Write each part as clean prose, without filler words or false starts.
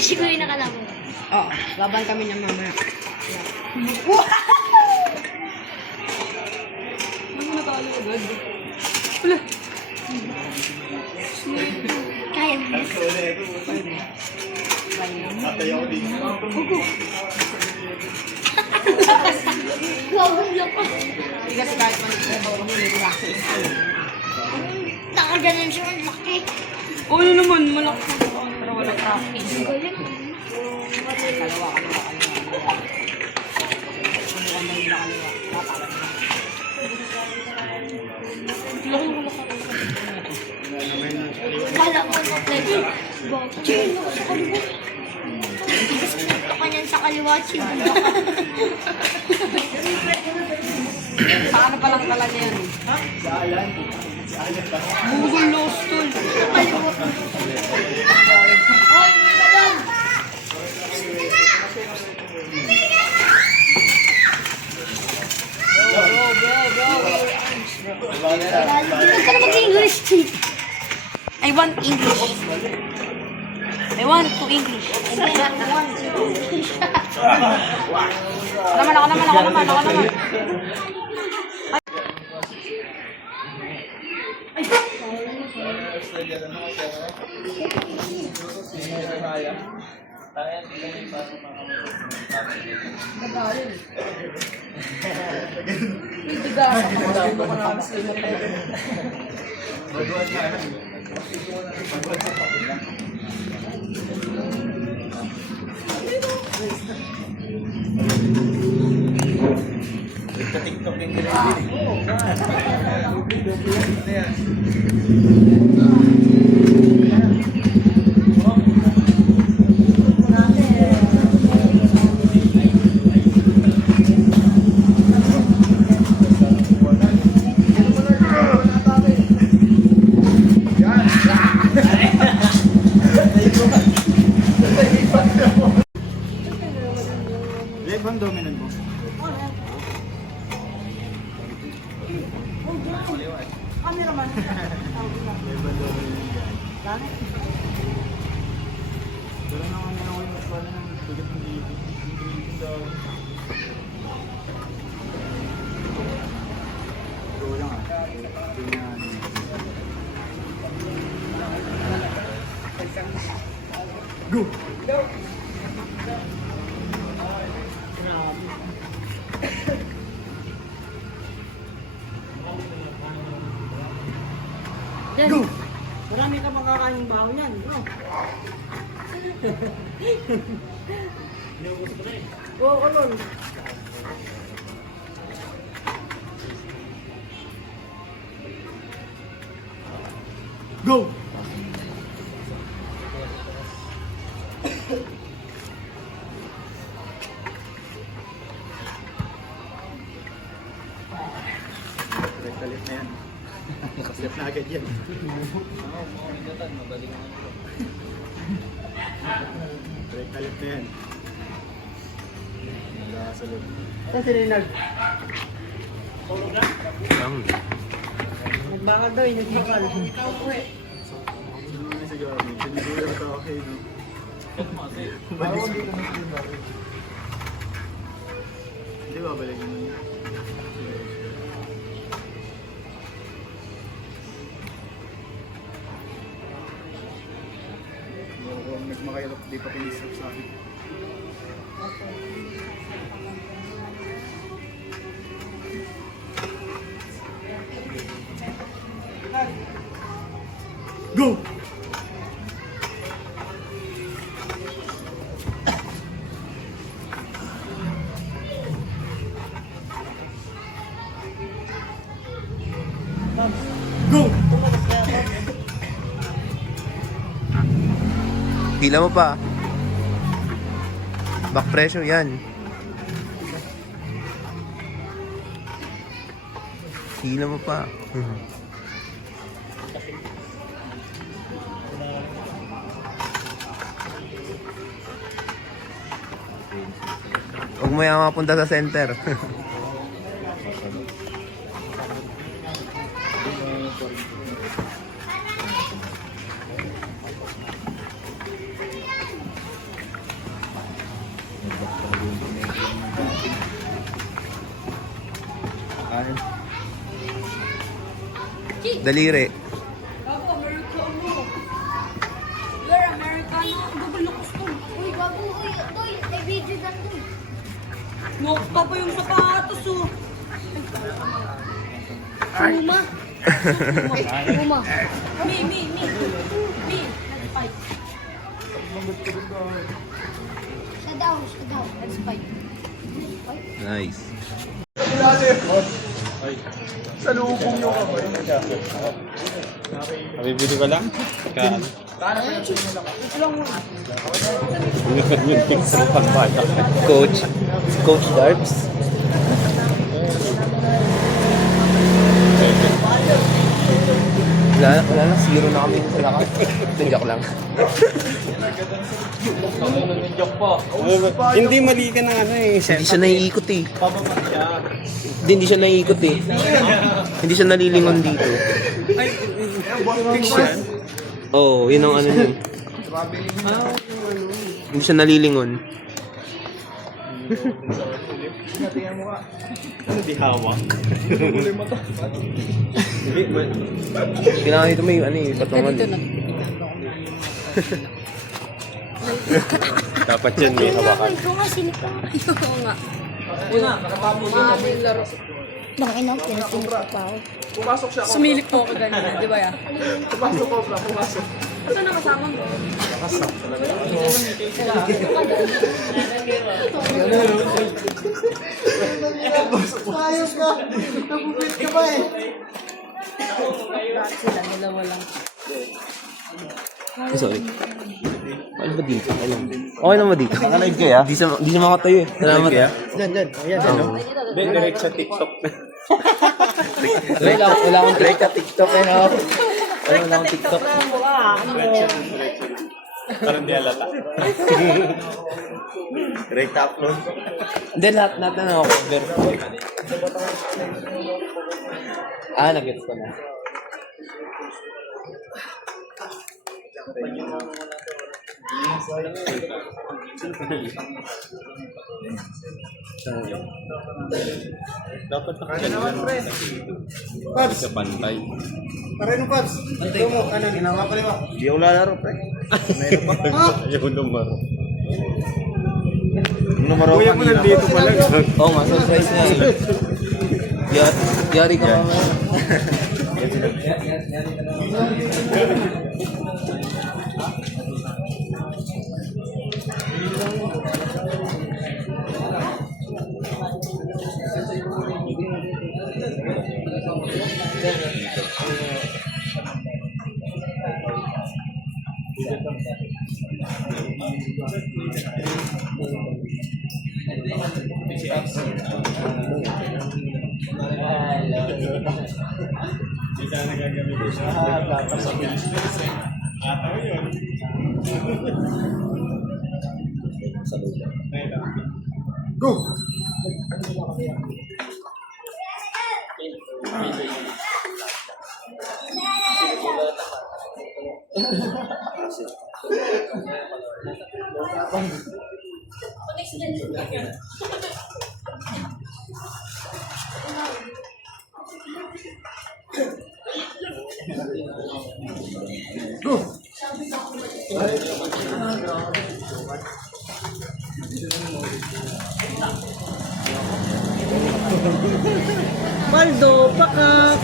siguro yung nakalaban. Oo, laban kami niya mamaya. Ano natalo agad? Wala. Kaya mo. Gagawin ko. Hindi kasi kahit manipulator mo, hindi ko kasi. Nakaganan siya, ang laki. Oo, ano naman, malaki. Pero wala traffic. Ang galing. Kalawa. Kaliwa. Tatawag na. Kala ko na pwede. Bakit? Sa kaliwa. Tapos kinunta ka niyan sa kaliwa. Sibula ka. Sa ano pa lang talaga yan? Google Lost Tool. Sa kaliwa. Hoy, madam! Hindi ka na mag-English. I want English. I want to English. Ako naman. TikTok yung gila. Bang dominant mo? Cameraman. Pero naman ako yung pala ng bigat ng ibig. Ito lang Go! Go! Marami ka makakain baho niyan, bro. Oo, kulon. Go! Kalit na yan. Nakaslip na agad yan. Kalit na yan. Nakasalip. Saan si Reynard? Nagbakal daw, nagbakal. Ano si Gabi? Siniguro ito okay, no? Balis ko. Hindi ba balik mo niya? Kung nagmakayalap, di pa pinisap sa akin. Go! Go! Hila mo pa. Back pressure yan. Hila mo pa. Huwag mo yung mapunta sa center. Daliri. Gago, Amerikano. You're Amerikano. Gago, lakas to. Uy, gago. Uy, uy. May video na to. Nokta pa yung sapatos, oh. Uma. Uma. Me. Let's fight. Siya daw. Let's fight. Nice. Nabibili ko lang. Coach. Coach Darts. Wala na. Zero na kami sa lakas. Joke lang. Hindi mali ka ng ano eh. Hindi siya naiikot eh. Hindi siya naiikot eh. Hindi siya nalilingon dito. Oo, yun ang ano yun. Hindi siya nalilingon. Ano di hawak? Kailangan dito may ano eh, patungan. Dapat yan may hawakan. Ikaw nga, sinika. Oo nga. Una, nakapapos yun ako yung laro. Nang ina, pinasinip ko pa ako. Sumilip po ako ganyan, di ba ya? Pumasok. Asa na kasama mo? Ayos ka! Nagupit ka ba eh? Sila, dalawa lang. Oh, sorry. Ano ba dito? Okay lang ba dito? Nakalive kaya? Di siya makatayo eh. Salamat. Kaya? Dyan. Ayan, Oo. Direct sa TikTok. Wala akong direct sa TikTok eh. No? Wala akong TikTok. Parang di alata. Direct upload. Hindi, lahat na ako cover. Nag-gets ko na. Dapat nakakalimutan mo. Pabs! Sa pantay. Paray nung Pabs. Ito mo, kanan, ginawa pa rin mo. Di ako lalaro, pre. Ayaw numero. Numero Kuya mo nandito pa lang. Oo nga, surprise nga eh. Yari ka mamaya. Go! Baldo, pakak!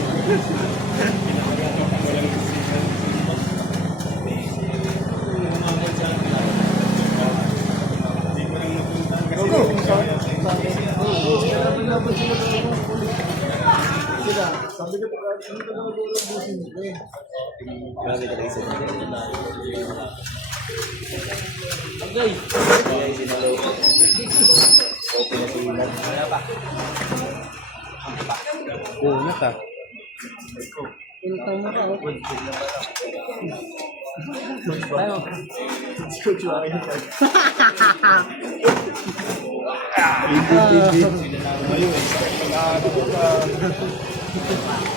Oo, ka.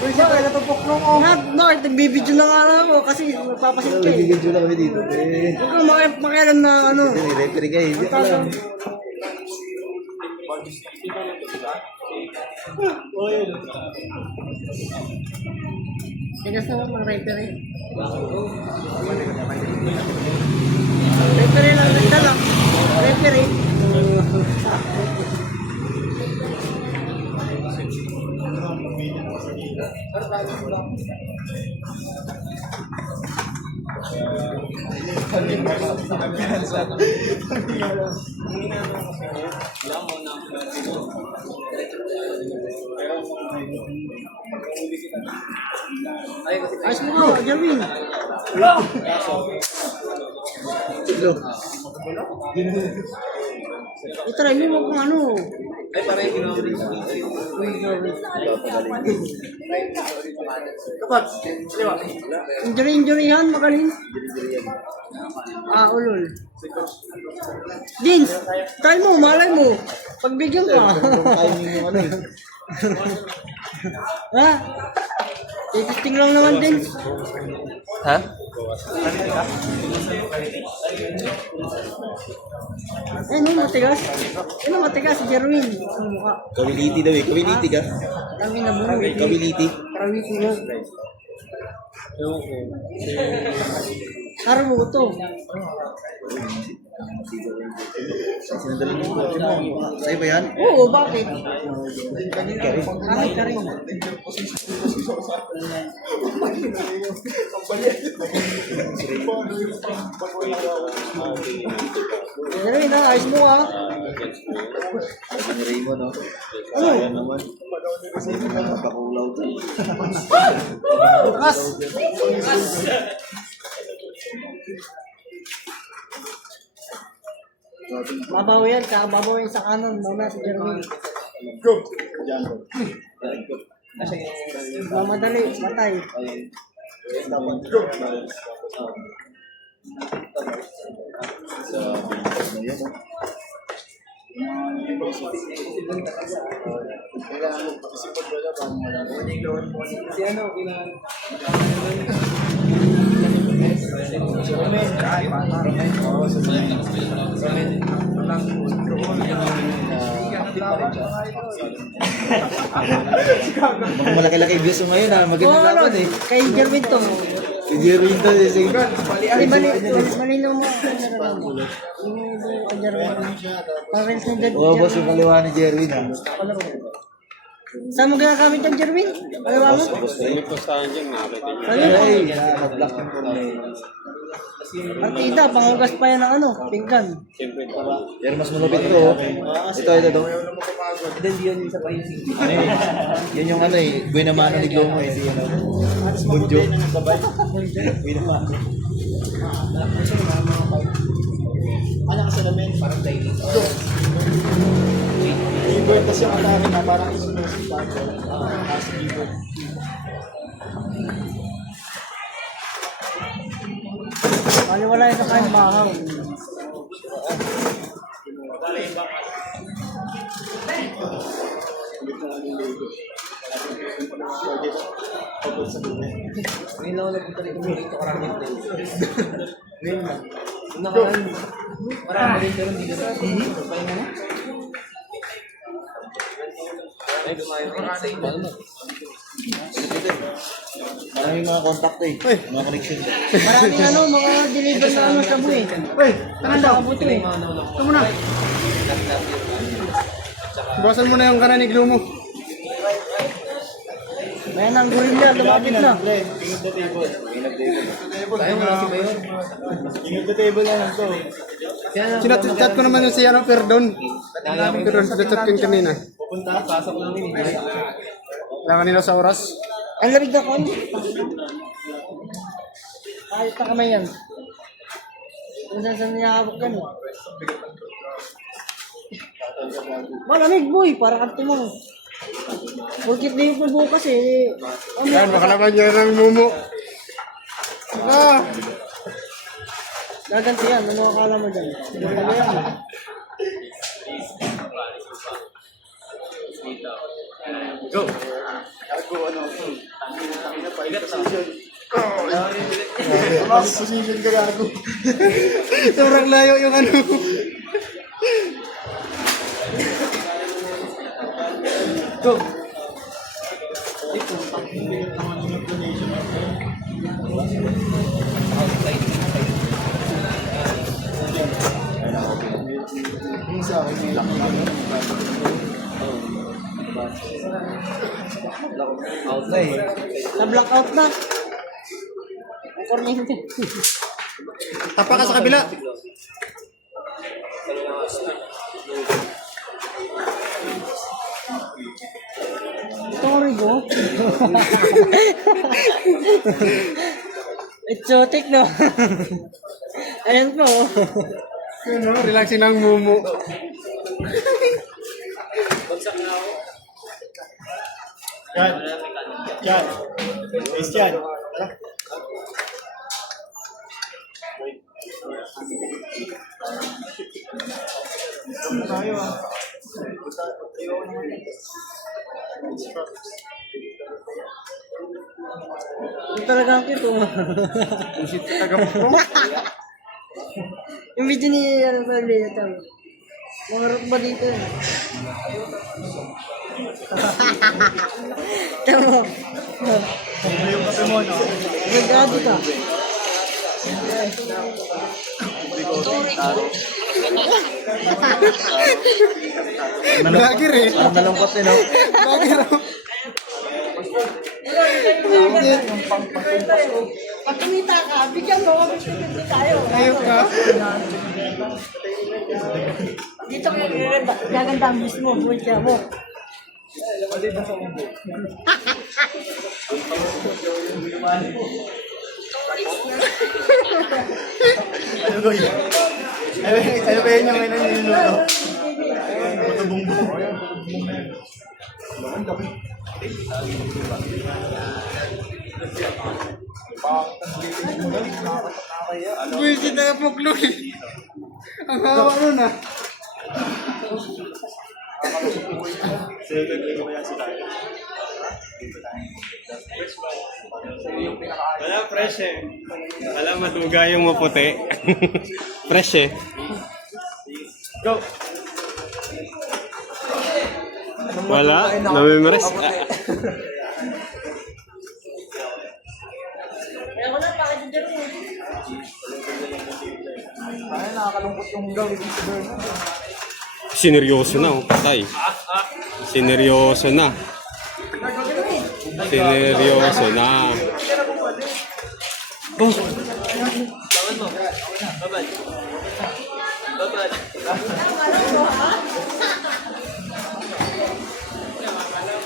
Uy, siya kaya natupok nung oh. Bakit nagbibideo na nga lang ako kasi nagpapasit ka eh. Nagigidyo lang kami dito. Eh, Huwag kang makialam na ano. referee kayo. Hindi alam. Tigas naman mga referee. Referee lang nagdala. Referee. Ayos mo ko, Jerwin. Itry mo kung ano. Injury yan, magaling. Ulol. Jeans, try mo, malay mo. Pagbigyan ka. Timing yung ano eh. Ha? Itesting lang naman din. Ha? Ano matigas? Ano matigas si Jerwin? Ang mukha. Kawiliti daw eh. Kawiliti ka? Kami na bulo. Kawiliti. Kawiliti mo. Araw mo to. Sa'yo ba yan? Oo, bakit? Kahit ka rin. Jerwin na, ayos mo ah. Ni Raymond, no? Sayang naman. Kasi hindi na napakulaw to. Bukas! Babaw yan, kababaw yan sa kanon. Mamaya si Jerwin. Mamadali, matay. Mga malaki-laki views mo ngayon ha. Maganda Oo, ano, naman eh. kay Jerwin to. Si Jerwin to eh. Sige. Malinaw mo. Parents ni Dad. Oo, boss yung kaliwa ni Jerwin ha. Saan mo ginagamit yung Jerwin? Kaliwa mo? May postahan dyan, nakakita niyo. Ay, nag-block yung phone eh. Partida, pangugas pa yan ng ano, pinggan. Siyempre, Pero mas malupit to oh. Ito. Ano yun? Yan yung ano eh. Buhay na mano ni Glomo eh. Si ano. Bunjo. Buhay na mano. Ano ka salamin? Parang daily. Liver kasi yung atake na parang isunod pa. Kasi liver. Wala ito kayo mahang. Ngayon lang ulit dito dito karami din. Ngayon lang. Nakaraan. Marami rin pero hindi na. Pahinga na? Ay, dumayo ka sa iba. Maraming mga contact eh. Mga connection. Maraming ano, mga deliver na ano sa buhay. Uy, Tanan daw, buto eh. ito mo na. Bawasan mo na yung kanan ni Glomo. May nang gorilla, lumapit na. King of the table. Tayo mo lang si Bayon. King of the table na lang to. Sinat-chat ko naman yung si ano, Perdon. Perdon sa chat ko yung kanina. Pupunta, pasok lang yun. Wala kanina sa oras. Ang lamig na kon. Ayos na kamay yan. Kung saan niya habok yan. Malamig boy, para kanto mo. Burkit na yung bukas eh. Yan, baka naman yan ang mumu. Gaganti yan, ano akala mo dyan? Ano yan? go! Last position ka gago. Sobrang layo yung ano. Go! Out na eh. Na-blackout na. Ang kuryente. Tapa ka sa kabila. Sorry, go. Exotic, no? Ayan po. Ano, relaxing lang mumu. Yan. Yan. Ace yan. Tayo ah. Yung talaga ang cute, oh. Pusit ka taga pro. Yung video ni, ano ba, Lea, tama. Mga rock ba dito, eh? Tama mo. Ito yung kape mo, no? Magkado ka. Vlogger eh. Nalungkot eh, no? Vlogger oh. Pag kumita ka, bigyan mo kami sa tayo. Ayok ka. Dito ka gaganda ang mismo, buhay mo. Ano ba yun? Ano ba yun yung may niluluto? Puto bumbong. Buisit na kapuklog eh. Ang hawa nun ah. Wala, fresh eh. Wala, maduga yung maputi. Fresh eh. Go! Wala, namimres. Ay, nakakalungkot yung gawin si Bernard. Sineryoso na, oh, patay. Sineryoso na. Sineryoso na. Oh.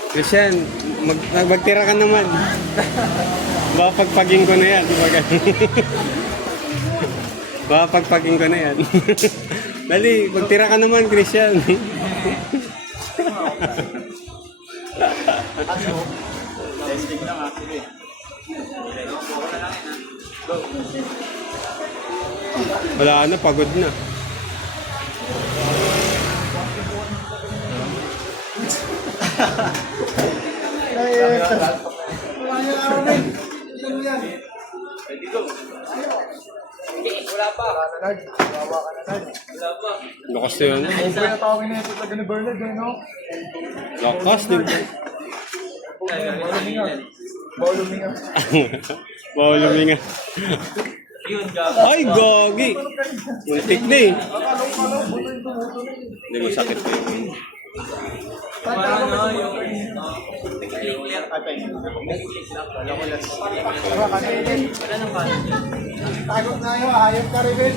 Christian, magtira ka naman. Baka pagpaging ko na yan. Baka pagpaging ko na yan. Dali, magtira ka naman, Christian. Testing lang ah. Sige. Wala na, pagod na. Lakas na yun. Over na tawagin na ito talaga ni Bernard, eh, no? Lakas din. Bawal luminga. Bawal luminga. Ay, gogi! Muntik na eh. Hindi mo sakit pa yun. Tagot na yun, hayop ka rin.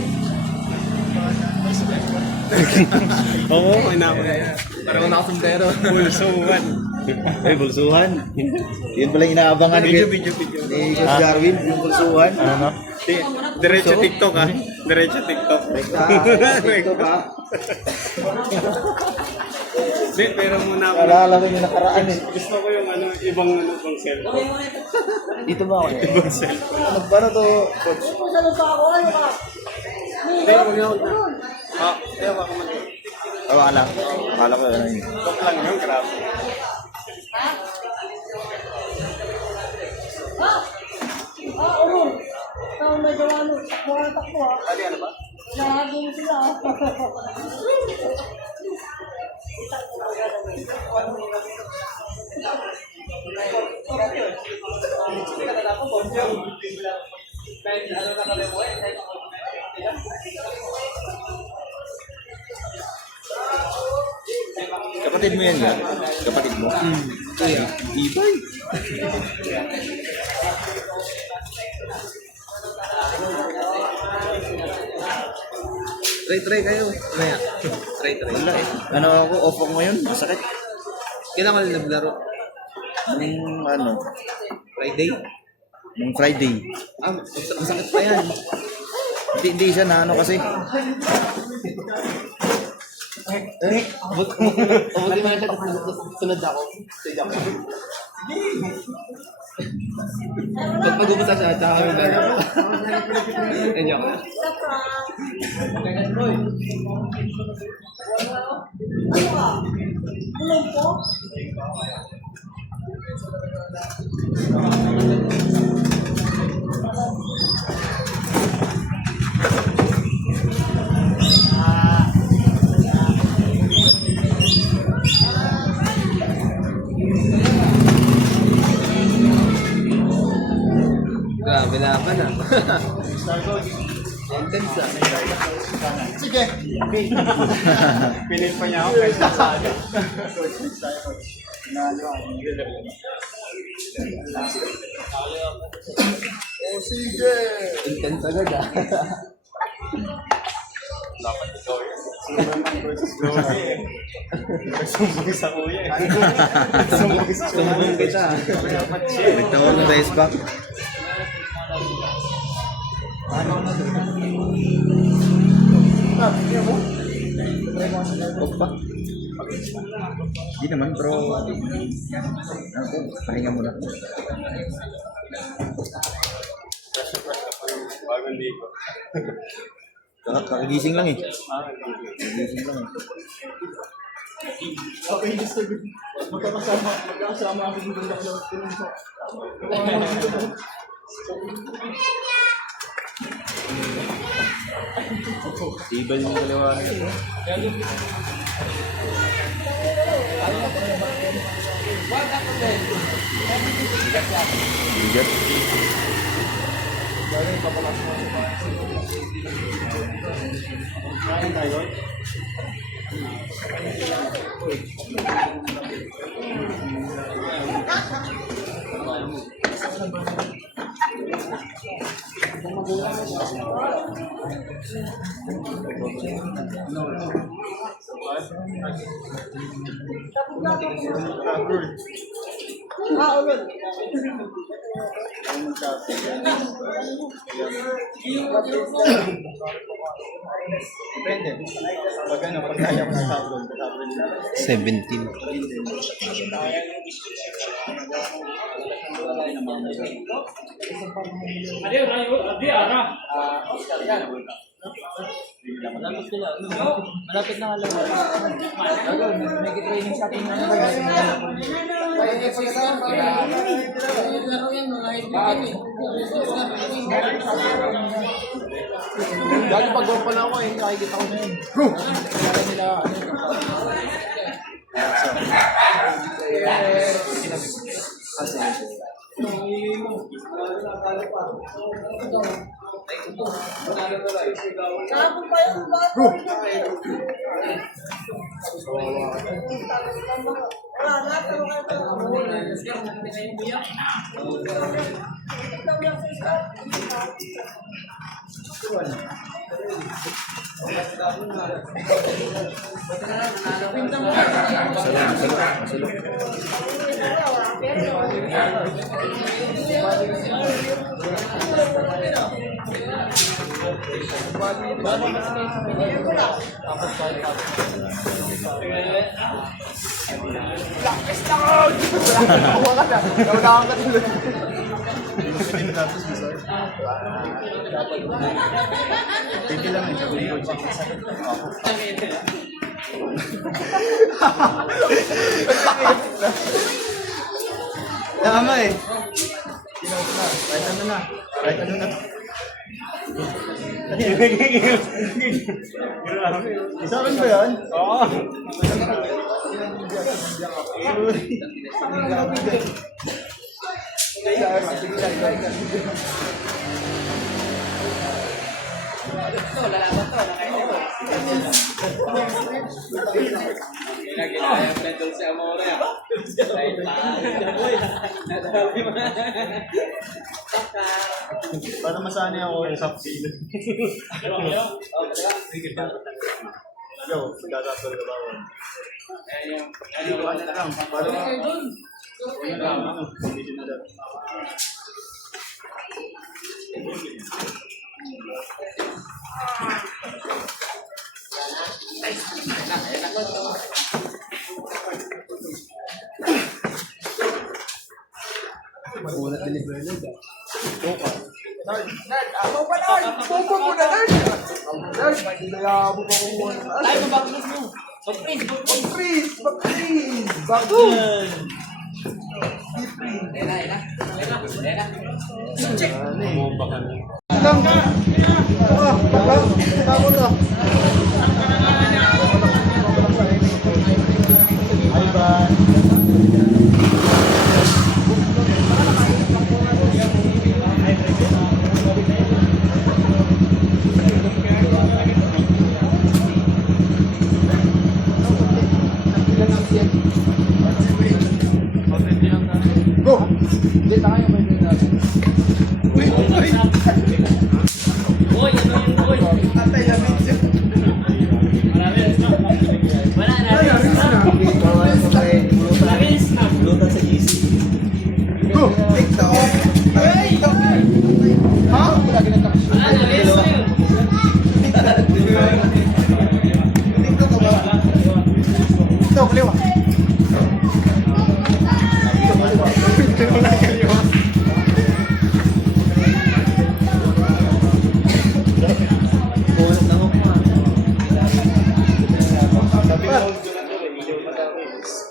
Oo, may naman. Parang nakasundero. Pulsuhan. Ay, bulsuhan. Yun pala yung inaabangan ni Coach Jarwin, yung bulsuhan. Ano? Diretso TikTok ah. Diretso TikTok. Ito ba? Hindi, pero muna ako. Alala ko yung nakaraan eh. Gusto ko yung ano, ibang cellphone. Dito ba ako eh? Ibang cellphone. Ano ba na to, Coach? Hindi, huwag na, huwag na. Ah, hindi, huwag ako man. Awa lang. Akala ko yun. Tok lang yun, grabe. May gawa no. Mga takbo, ha? Ano ba? Nahagin sila. Kapatid mo yan yan? Kapatid mo? Kuya. Ibay. Try kayo. Maya. Try. Wala eh. Ano ako, off ako ngayon. Masakit. Kailan ka lang naglaro? Nung ano, Friday? nung Friday. Ah, masakit pa yan. Hindi siya na ano kasi. Huwag naman siya sunod ako. Stage ako. Pag mag-umpisa siya, tsaka kami gano'n. Enjoy ako. Grabe laban ah. Intense ah. Sige. Pilit pa niya ako kahit sa ano. Oh, sige. Intense agad ah. Sumbong sa kuya eh. Sumbong kita. Nagtawag ng rice pack. Opa. Hindi naman bro. Ako, pahinga muna. Bagong ligo. Kakagising lang eh. Kakagising lang eh. Okay, just a bit. Magkakasama ako dito lang ng pinunso. Tibay yung kaliwa. Bigat. Depende. Pag ano, pag kaya ko sa tablo. 17. Malapit na alam. May training sa atin na. Dati pag pa na ako eh, nakikita ko na yun. Kaya nila Tama eh. Kahit ano na. Sa akin ba yan? Oo. Para masanay ako yung soft feel. Yo, magkakasal ka ba ako? Ano lang, para Magulat din ni Bernard.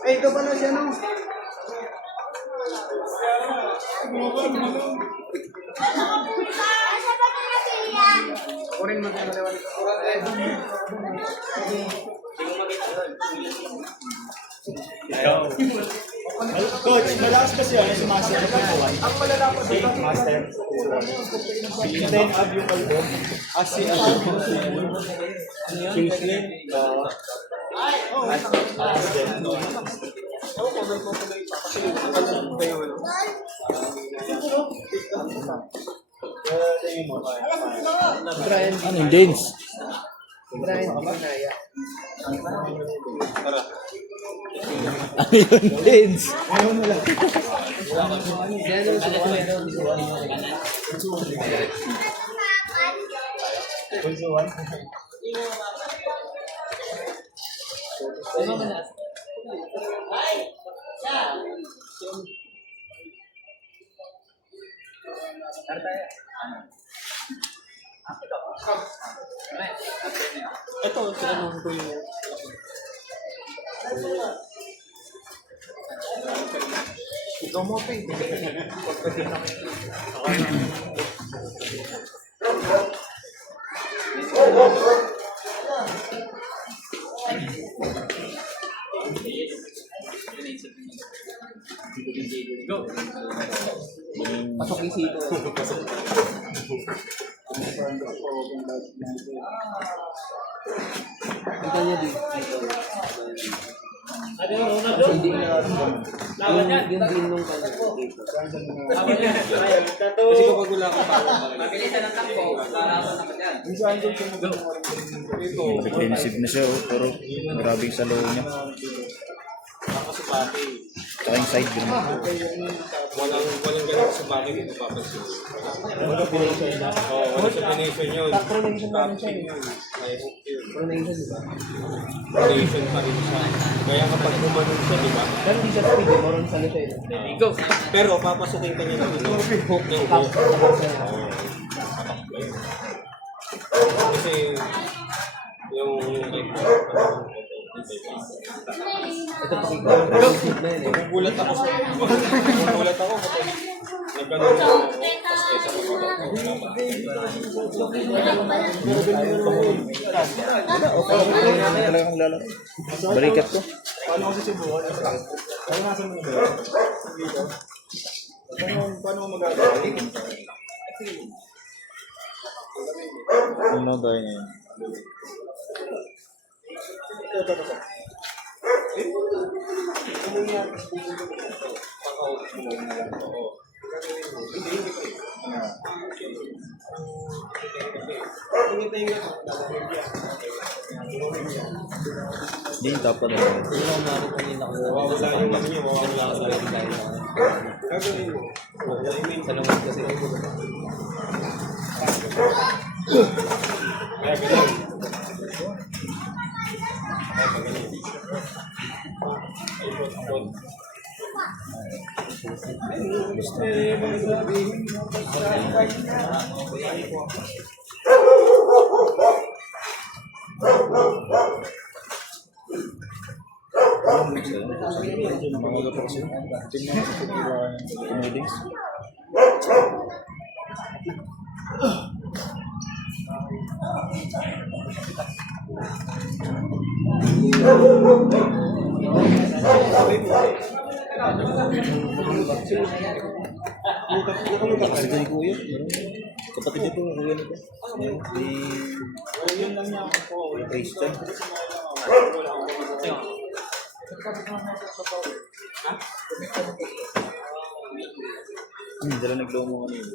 Ay, ito pala siya, no? Orin magkakaliwan. Ikaw. Coach, malakas ba siya si Master of Kawan? Ang malalapas si Master. Si Ten Ab yung kalbo. Si Kingsley. Brian. Ano yung James? Brian Binaya. Ano yung James? Ito, tinanong ko yung... Ikaw mo, Ping. Pasok yung sito. Kita niya dito. Hindi na yung din nung kanya. Kasi kapag wala ka pa. Mabilisan ang takbo. Defensive na siya, oh, pero grabing sa low niya. Tsaka yung side din. Walang ganun sa bakit ito papansin. Wala sa pination yun. Top team yun. May hook yun. Pronation, di ba? Pination pa rin siya. Kaya kapag gumanon siya, di ba? Pero hindi siya speed, moron sa lito eh. Pero papasukin ka niya ng ano, hook ng hook. Kasi yung Ito pakita. Nagulat ako kasi nagkaroon na Talagang lalaki. Balikat ko. Paano kasi subukan? Ano nasa mo ba? Dito. Paano mo magagawa? Ano ba yun? Hindi yung tapon na yun. Mga gapo kasi. Tingnan ko kung tumulings. Kasi kay Kuya. Kapatid ito, Kuya nito. Yun lang niya ako. Christian. Dala naglomo kanina.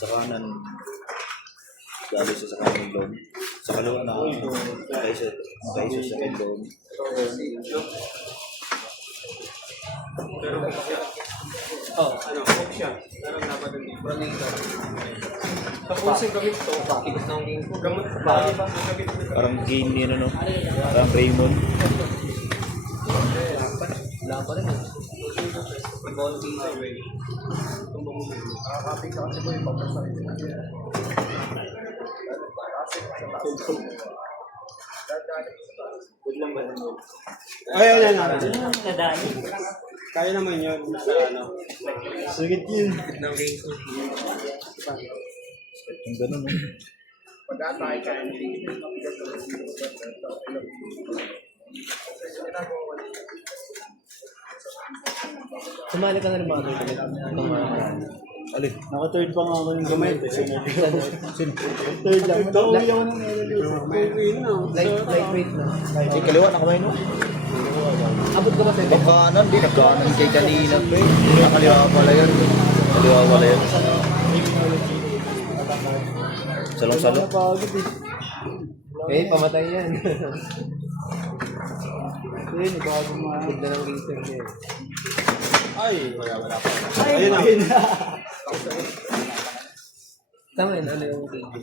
Sa kanan. Dali siya sa kanan ng loan. Sa kalawa na kaisa sa loan. Oh, ano, siya. Meron dapat din. Tapos yung gamit to, bakit na ang gamot ba? Parang game ni ano no? Parang Raymond. Wala pa rin. Konti na yun. Nakakaping ka kasi po yung pagkasalit. Ay, ayan na. Kaya naman yun. Sa ano. Sugit yun. Yung ganun no? Sumali ka na rin mga gamit. Alin? Naka-third pa nga ako ng gamay. Third lang. Nakauwi ako ng Lightweight na. Ay, kaliwa na kamay no? Abot ka ba sa Baka kanan, di nagkanan kay kanina pa eh. Nakaliwa pala yan. Kaliwa pala yan. Salong-salong. Napagod eh. Eh, pamatay yan. Ayun, bago mga... Ganda ng laser niya. Ay, wala pa. Ayun na. Tama yun, ano yung video?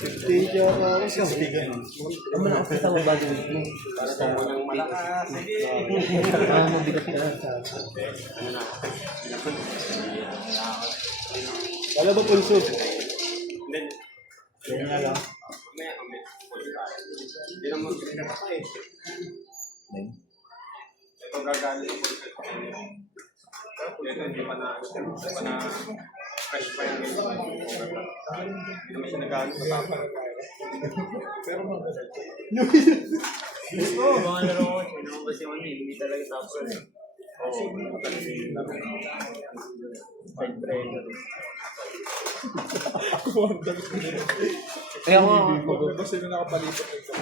Stage ako sa speaker. Ano na kasi sa bago video? Para sa walang malakas. Mabigat ka na sa... Wala ba pulso? Kaya nga lang. Hindi naman pinaka eh. Ito gagaling. Ito hindi pa na fresh pa yung hindi naman siya nagaling matapang. Pero Mga laro ko, kasi hindi talaga tapos eh. Side trainer. Kaya ako, Basta yung nakapalipat ito.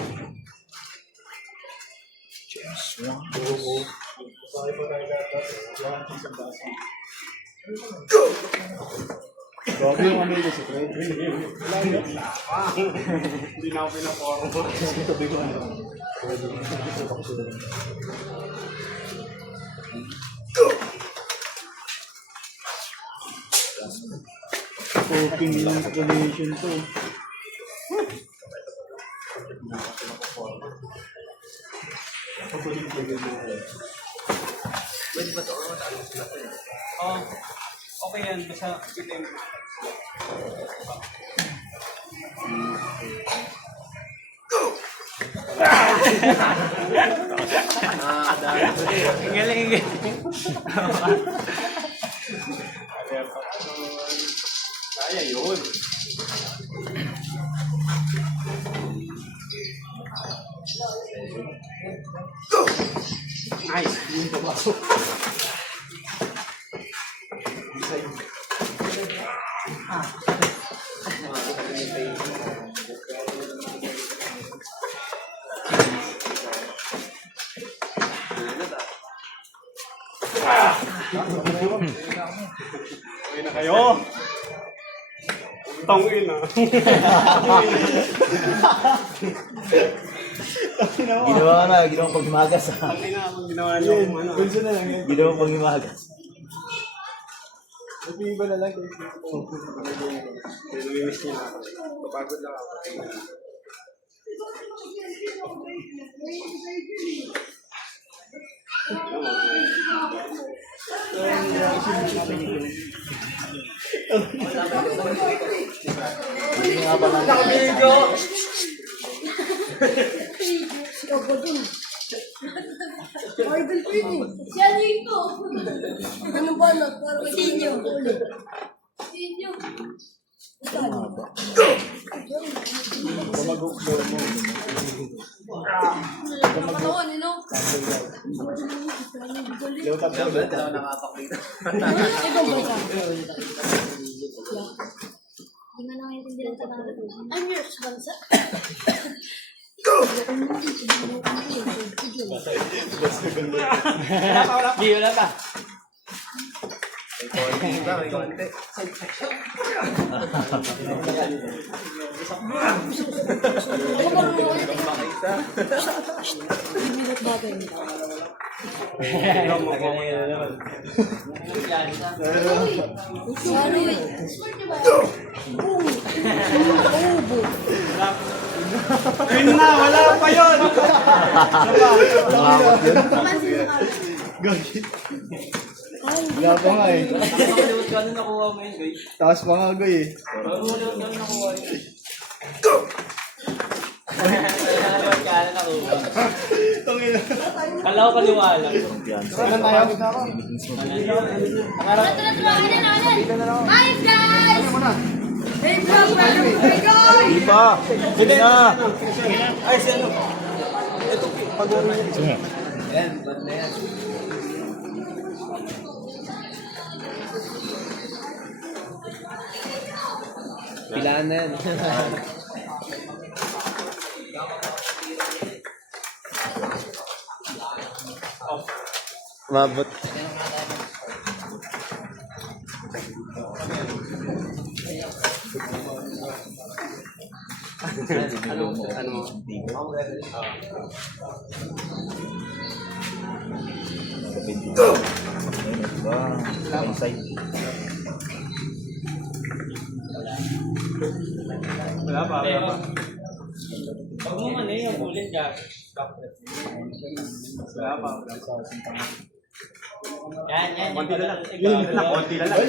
Grabe yung ano yun si Fred. hindi na ako pinaporma. Tabi ko ano. Coping lang explanation to. Oh, okay yan. Basta itim. Galing. Okay na kayo. Tangin na. Ginawa pag himagas. Tangin na akong ginawa niyo kung ano. Bunso na lang yun. Ginawa pag himagas. Nag-iiba na lang. Namimiss niya ako. Kapagod lang ako. Siya dito. Ano ba na? Parang sinyo. Sinyo. Katawan, you know? Ibang bansa. Hindi nga nakaintindihan sa natin. I'm your bansa. Di, wala pa. Ayun na, wala pa yun! Wala pa nga eh. Kano nakuha mo yun, guys? Taas pa nga Goy eh. Kano nakuha yun? Kano nakuha? Kala ko paniwala. Saan tayo? Hi guys! Hey vlog, welcome to guys! Di ba? Sige na. Ay, si ano? Ito, pag-uro niya. Yan, ba't na yan? Pilaan na yan. Mabot. Wala pa, wala pa. Pag mo man yung ulit ka. Wala pa, wala pa. Yan. Konti na lang. Konti na lang.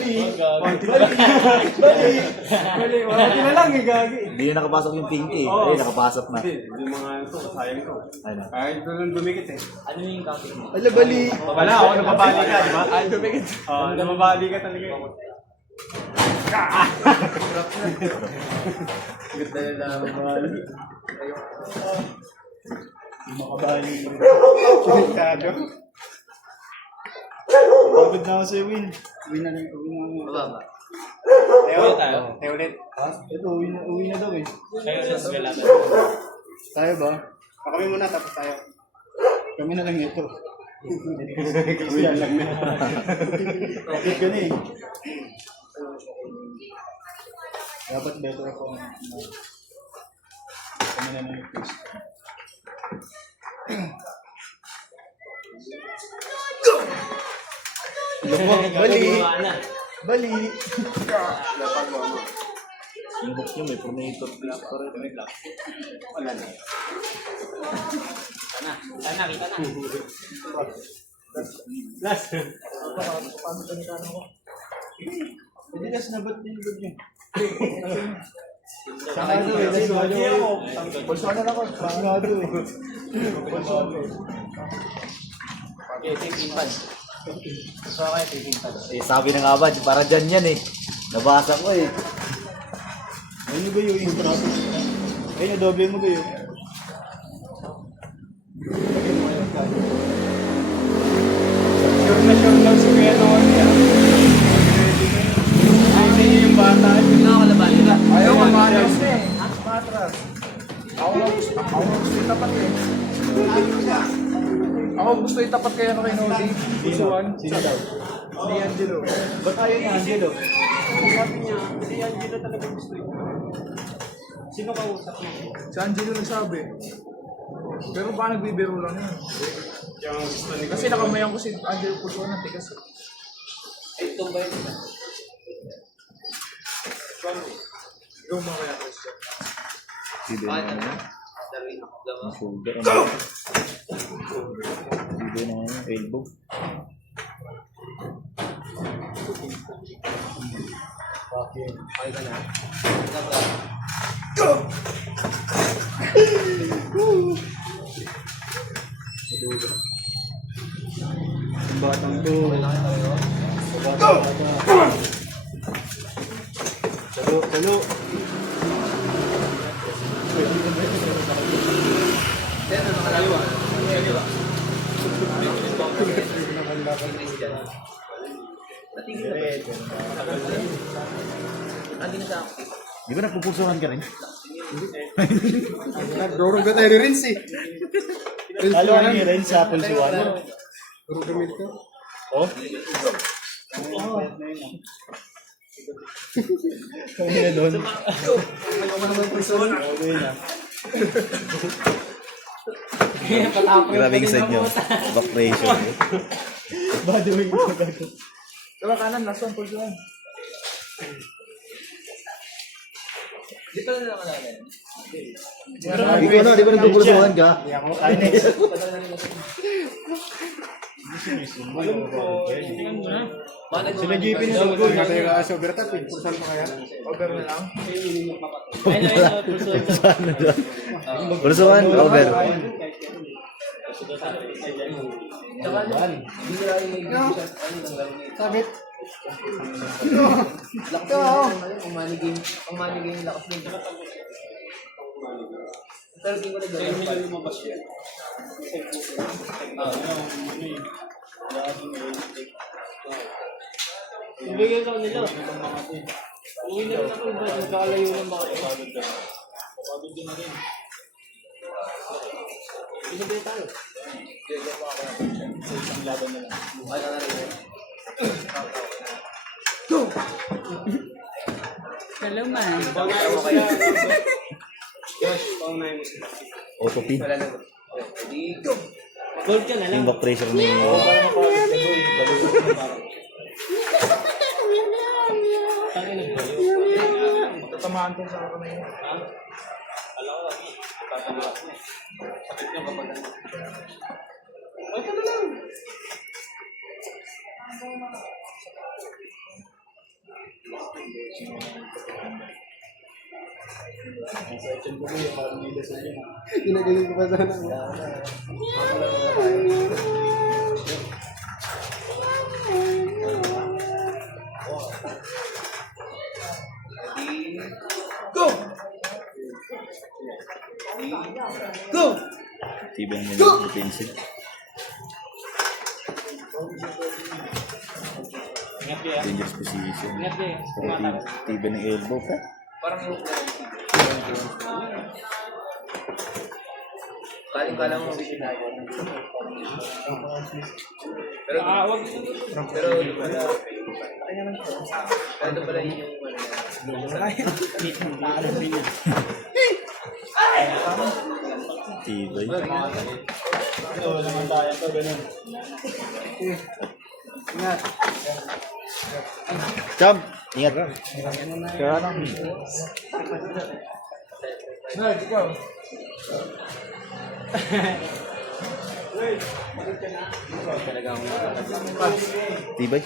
Konti na lang eh, gagi. Hindi na nakapasok yung pink eh. Oo. Ay, nakapasok na. Hindi, yung mga ito, sayang ito. Ano? Ay, ito lang dumikit eh. Ano yung copy mo? Ala, bali. Wala, ako nababali ka, di ba? Ay, dumikit. Oo, nababali ka talaga. Ganda na namin bali. Makabali. Kado. Pagod na ako sa'yo, Win. Uwi na lang. Baba. Tayo ulit. Ito, uwi na daw eh. Kayo sa eskwela. Tayo ba? Kami muna, tapos tayo. Kami na lang ito. Uwi na lang na. Okay ka na eh. Dapat better ako. Kami na lang ito. Bali! Bali! Yung book nyo may tornator black pa rin. Wala na. Sana, kita na. Last. Hindi kasi nabat yung good niya. Sakado eh. Hindi ako. Bolso na lang ako. Sakado eh. Bolso ako. Okay, taking pad. So, taking pad. Eh, sabi na nga ba, para dyan yan eh. Nabasa ko eh. Ayun ba yung intro? Ayun, doble mo ba yun? Sure na sure lang si Kuya Noni ah. Ay, yung bata. Nakakalaban nila. Ayaw, mamalas na eh. Matras. Ako gusto itapat eh. Ako gusto itapat kaya na kay Nodi. Pusuan. Sino daw? Si Angelo. Ba't ayaw ni Angelo? Sabi niya, si Angelo talaga gusto ito. Sino kausap niya? Si Angelo nagsabi. Pero baka nagbibiro lang yun. Kasi nakamayan ko si Angelo Pusuan ng tigas. Ito ba yun? Yung mga kaya ko siya. Hindi Ah, na ano? ano. Darwin ako lang. Shoulder. Ano? Hindi na ano. Elbow. Okay ka na? Ang batang to. Salo, salo. Sir, ano nakalawa? Andi na sa akin. Di ba nagpupusuhan ka rin? Dorong ka tayo ni Rins eh. Halo ni Ren sa pulsuan. Dorong gamit ka. Oh? Kami na doon. Okay na. Grabe ka sa inyo. Back pressure. Body weight ko gago. Tara kanan, last one, pulsuan. Dito na naman namin. Di ba nagpupusuhan ka? Kain na isa. Sila JP na lang. Kaya ka sa overtap eh. Pulsuan pa kaya? Over na lang. Pulsuhan, over. Tsaka hindi nila yung Sabit. lakas nila. Kung money game yung lakas nila. Pero di ko na gawin. Ibigay sa kanila. Uwi na rin ako. Magkakalayo lang baka pagod ka. Pagod din na rin. Binigay tayo. Sa isang laban na lang. Ay, na rin. Hello, man. Pangayin mo kaya. Josh, pangayin mo sila. Autopin. Wala na. Di go. Gold ka na lang. Yung back pressure ni... Tatamaan ko sa kamay mo. Alam ko lagi. Tatama ako. Sakit ka kapag ano. Ay, ka na lang. Ginagaling ko pa sana. Tibang nila yung pencil. Ingat ka. Dangerous position. Ingat ka. Pero tibang ng elbow ka. Parang yung kaling-kalang mo bitin na yun. Pero Wag. pero wala. Pero pala yun yung Tibay. Ano naman tayo to ganun. Ingat. Cham! Ingat. Kaya lang. Nerd, ikaw. Tibay.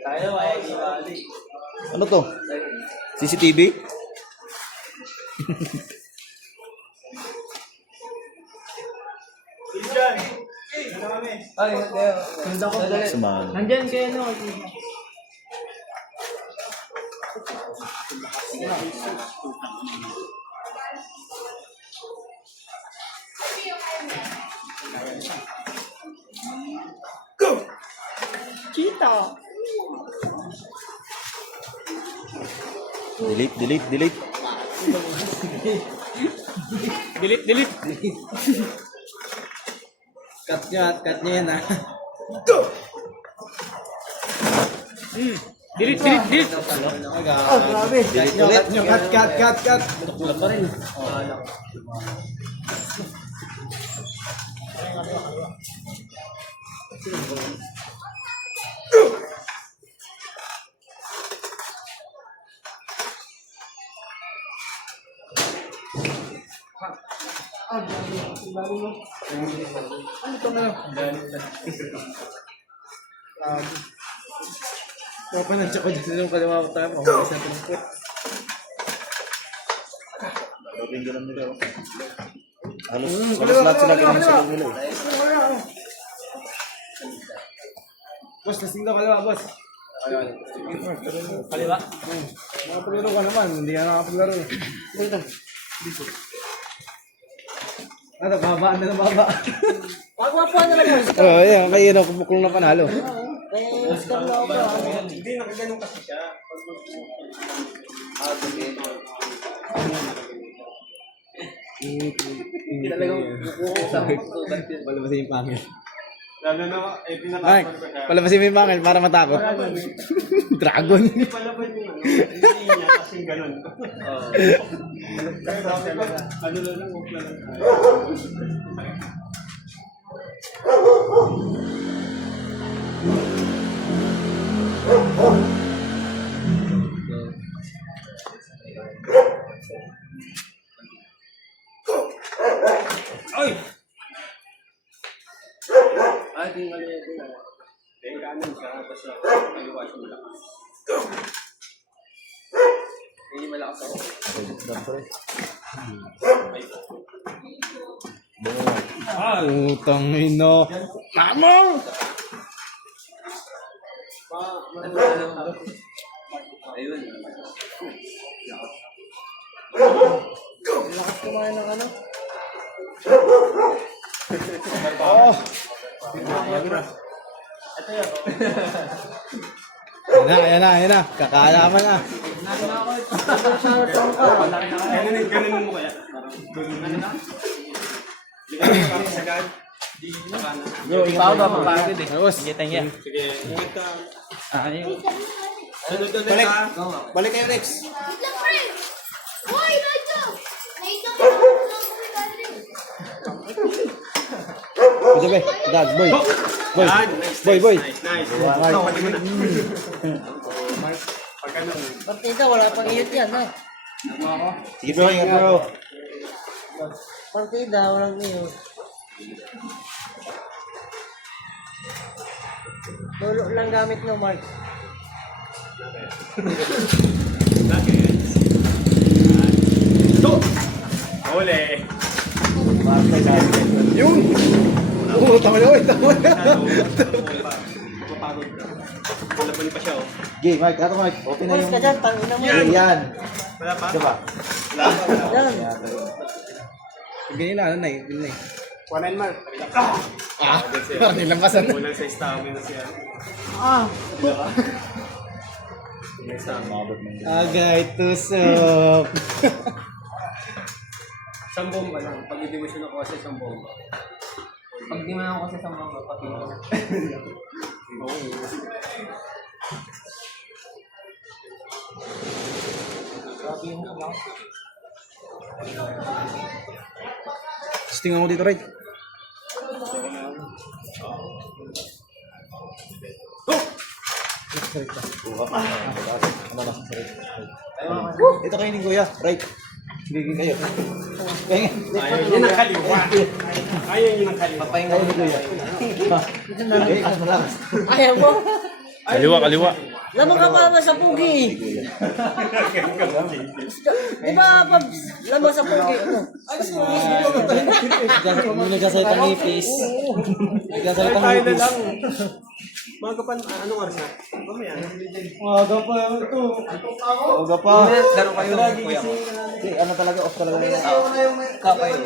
tayo ay diwali. Ano to? CCTV? Ay, ganda ko. Sumali. Nandyan kayo, no? Cheetah. Delete, delete, delete. Delete. Cut niya yan, ah. Delete. Grabe. Cut nyo, cut. Tulad pa rin. Papanadya ko dito yung kaliwa ko tayo. Mahulis natin ang put. Gagawin ganun nila. Halos lahat sila ganun sa nila. Boss, lasing daw kaliwa, boss. Kaliwa? Nakapaglaro ka naman, hindi ka nakapaglaro. Dito. Babaan na ng baba. Pagwapuan na lang. Oo, yan. Kaya na kung na panalo. Hindi, nakaganong kasi siya. Talagang buko sa palabasin yung pangil. Lalo na, Mike, pinakapag ko siya. palabasin mo yung pangil para matakot. Dragon. Hindi palaban yung hindi niya kasing ganun. Kaya sabi ko, ano na lang, huwag na lang. Ay! Ay, tingnan niya ito na. Then kanan siya, tapos kaliwa siya malakas. Hindi malakas ako. Utang ino. Mamo! Ayun. Lakas kumain ng ano? Ayan na. Kakalaman na. Ganun mo kaya? Ano na? Hindi ka na sagad. Yo, ingat ka pa pagod eh. Sige, ingat ka. Sunod ulit Balik. ha. Balik kayo, Rex. Lang, pre! Hoy, Radyo! Nakita ko lang Ito ba? Dad, boy. Boy. Yan, Boy. Nice. Right. Pati mo na. Pag ano. Partida, wala pang iyot yan, ha? Sige bro, ingat bro. Partida, walang iyot. Tulo lang gamit no, Mark. Uli. Yun! Oo, tama na. Mapapagod ka. Laban pa siya oh. Okay, Mike. Ato, Mike. Open na Pulis yung... ka dyan, tangina mo. Yan. Wala pa? Diba? Wala pa. Yan. Ganyan na, ano na eh. 1 mark. Ah! Parang nilampasan. Kulang sa stamina siya. Agay, tusok. Isang bomba lang. Pag hindi mo siya nakuha sa isang bomba. Pag di mo na ako kasi sa mga papino. Tingnan mo dito, right? Ito kayo ni Kuya, right? Sige kayo. Kaya Ayaw niya ng kaliwa. Ayaw niya ng kaliwa. papahinga ko ni Kuya. Okay, kas malakas. Ayaw mo. Kaliwa. Lamang ka pa naman sa pugi. Di ba, Pabs? Lamang sa pugi. May nagkasalita ng ipis. Nagkasalita ng ipis. Mga kapan, anong oras na? Umaga pa ito. Umaga pa. Laro kayo. Kuya mo. Hindi, ano talaga, off talaga yun. Kapay.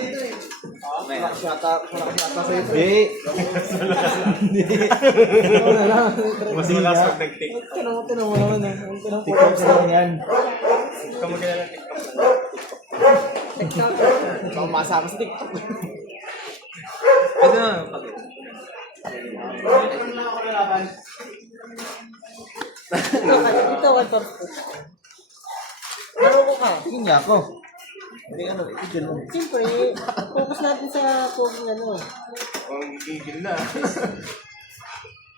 Hindi. Mas malakas pag nag-take. Tinang mo naman. TikTok sa lang yan. Ikaw magkala ng TikTok. Baka masama sa TikTok. Ito na. Ito, one for two. Laro ko ka. Tingin niya ako. Hindi, ano, itigil mo. Siyempre, focus natin sa pugi ano.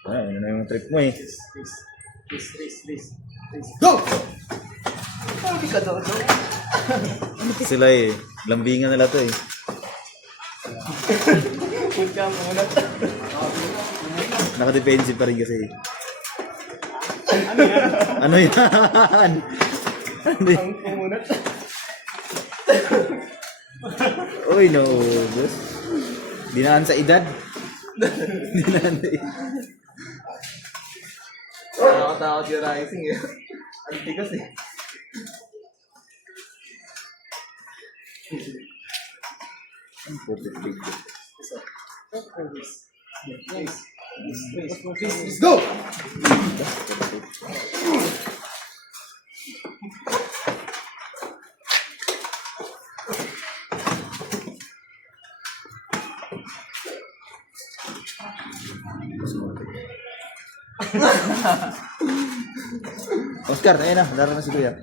Ay, ano na yung trip mo eh. Sila eh. Lambingan nila to eh. Naka-defensive pa rin kasi. Ano yan? Uy, no. Dinaan sa edad. Dinaan sa edad. Nakakatakot yung rising eh. Ang tigas eh. Let's go! Oscar, ayun na. Laro na si Kuya.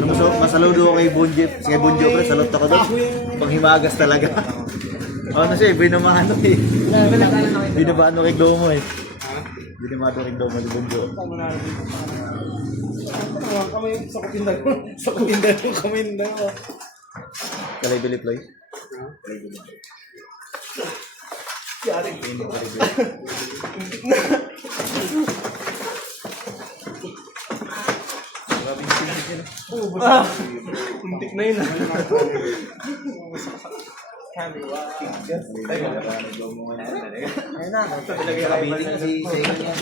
Pero masaludo ako kay Bonjo. Kay Bonjo, pre. Salot ako doon. Panghimagas talaga. Ano siya eh. Binamano eh. Binamano kay Glomo eh. Binamano kay Glomo ni Bonjo. Sa kutinda yung kaminda ko. Kalay Biliploy. Untik na yun ah. Ayun na. Nakabitin kasi sa inyo niya.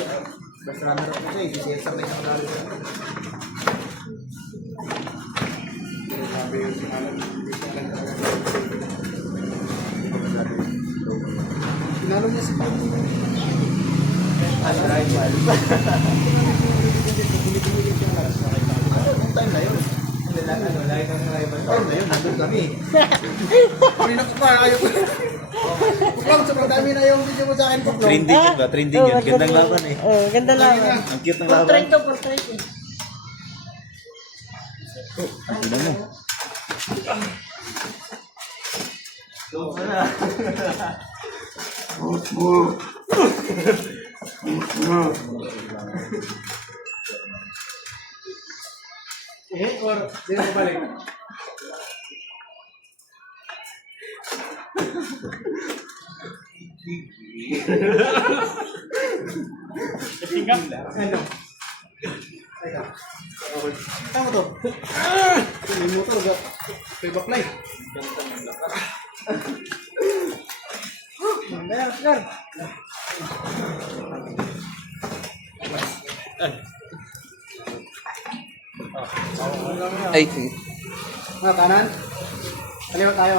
Basta runner up mo siya eh. Kasi sabay ng lalo. Pinalo niya si Pablo. Anong time na yun? Time na yun, nandun kami. Kanina ko pa, ayaw ko. Kuklong, sobrang dami na yung video mo sa akin, Kuklong. Trending yun ba? Trending yun. Gandang laban eh. Oh, ganda laban. Ang cute ng laban. Portrait to, portrait eh. Ang ina mo. Or, di mo balik. Ano? Teka. Tama to. May motor ga. May baklay. Ayan, Oscar. Ay, sige. Mga kanan. Kaliwa tayo.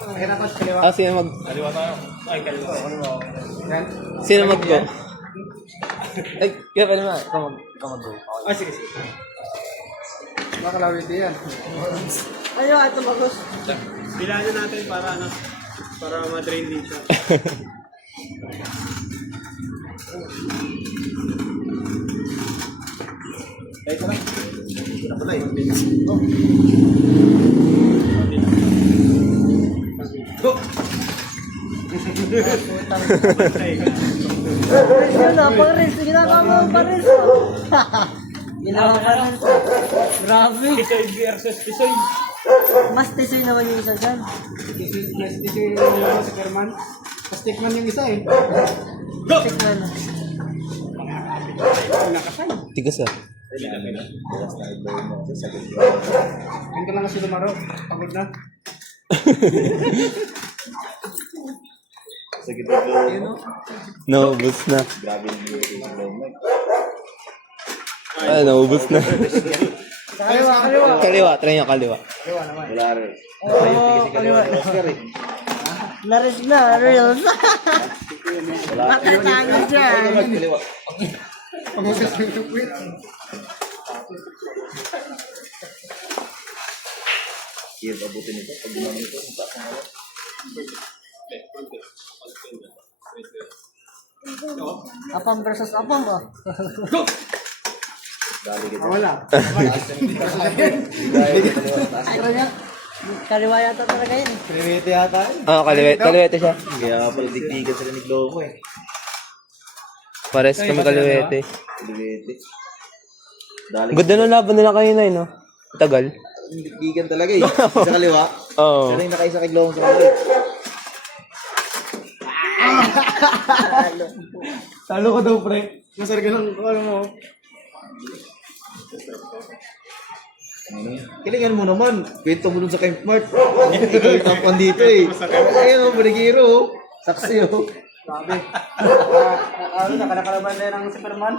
Kaya na kaliwa. Ah, sino mag... Kaliwa tayo. Ay, kaliwa. Yan. Sino mag-go? Ay, kaya pa naman. Ikaw mag-go. Ah, sige, sige. Makalawit yan. Ayun, ito magos. Bilangin natin para ano, para ma-drain din siya. Ay, ito na. Napatay. Go! Yun na, pang-reels. Ginagawa mo ang pang-reels. Ginawa pang-reels. Grabe. Tisoy versus Tisoy. Mas tisoy naman yung isa dyan. This is si Kerman. Stickman yung isa eh. Tikman. Tigas ah. Ngayon ka lang kasi lumaro. Pagod na. Naubos na. Ah, naubos na. Kaliwa, kaliwa. Kaliwa, try nyo kaliwa. Oo, kaliwa. Naris na, reels. Matatalo dyan. Pangusas ng tukwit. Apam versus apam ba? Wala. Ano niya? Kaliwa yata talaga yun. Primete yata. Oo, kaliwete siya. Kaya pala digdigan sila ni Globo eh. Pares kami kaliwete. Primete. Ganda ng laban nila kanina eh, no? Tagal. Digdigan talaga eh. Sa kaliwa. Oo. Siya rin nakaisa kay Globo sa kaliwa. Talo ka daw, pre. Masar ka ng ano mo. Kilingan mo naman. Kwento mo dun sa Camp Mart. Ikaw yung tapuan dito eh. Ayun o, Bonigiro o. Saksi o. Sabi. Ano, nakalakalaban na ng Superman?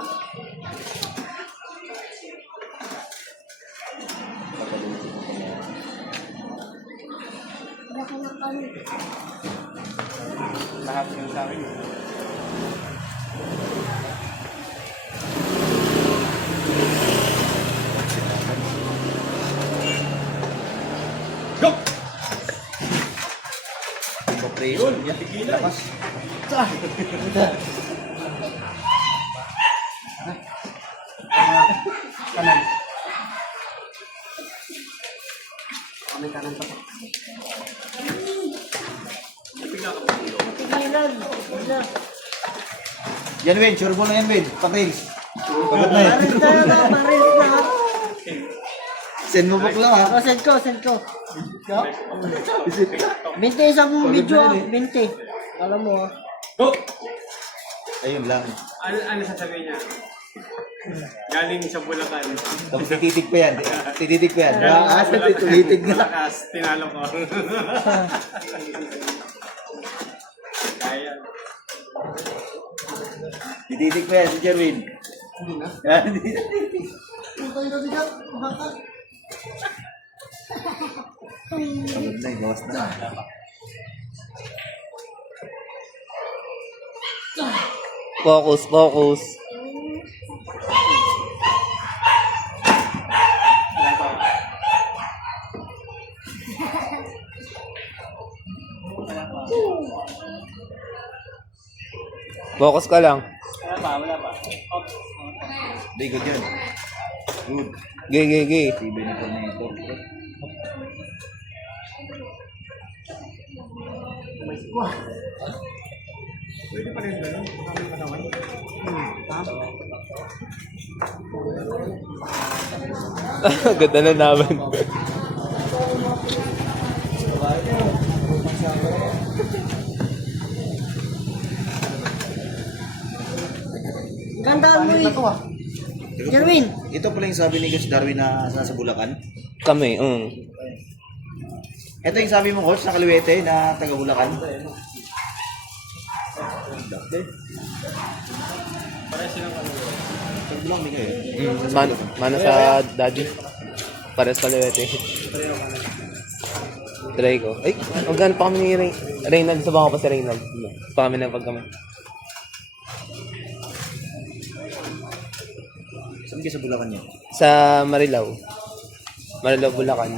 Lahat yung sa akin. Operation. Lakas. Kanan. Kanan pa. Tigilan. Yan Win, sure mo na yan Win. Pang-rails. Pagod na eh. Paris na na, Paris na. Send mo bakla ha. O, send ko, send ko. 20 isang video, 20. Alam mo ah. Ayun lang. Ano sasabihin niya? Galing sa Bulacan. Tapos tititig pa yan. Tititig pa yan. Tititig na. Malakas, tinalo ko. Kaya. Tititig pa yan si Jerwin. Hindi na. Pagod na eh. Bawas na. Focus, focus. Focus ka lang. Very good yun. Good. Gay, gay, gay. Tibay na tornado. Pwede pa rin gano'n. Baka may katawan. Ganda na naman. Gandaan mo eh. Jerwin. Ito pala yung sabi ni Coach Darwin na nasa Bulacan. Kami, Ito yung sabi mo Coach na Kaliwete na taga Bulacan. Mana sa daddy. Pares kaliwete. Try ko. Ay, magkano pa kami ni Reynald. Sabahan ko pa si Reynald. Pa kami na pag kami. Saan kayo sa Bulacan niya? Sa Marilao. Marilao, Bulacan.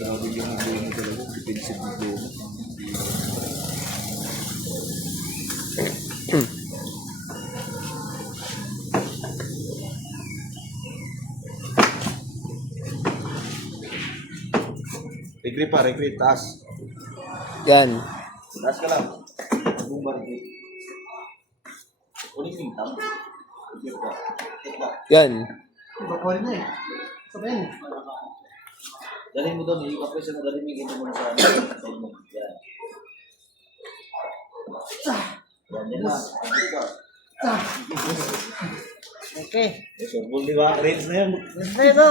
Grabe yung mga mo talaga. Defensive na mo. Recruit pa, recruit. Taas. Yan. Taas ka lang. Bumbar. Ulit yung tam. Yan. Bakuhan na eh. Sabihin. Dalhin mo doon, ikap ko siya na dalhin mo yung mo na sa ano. Yan. Yan na. Okay. Surbol, di ba? Range na yan. Basta ito,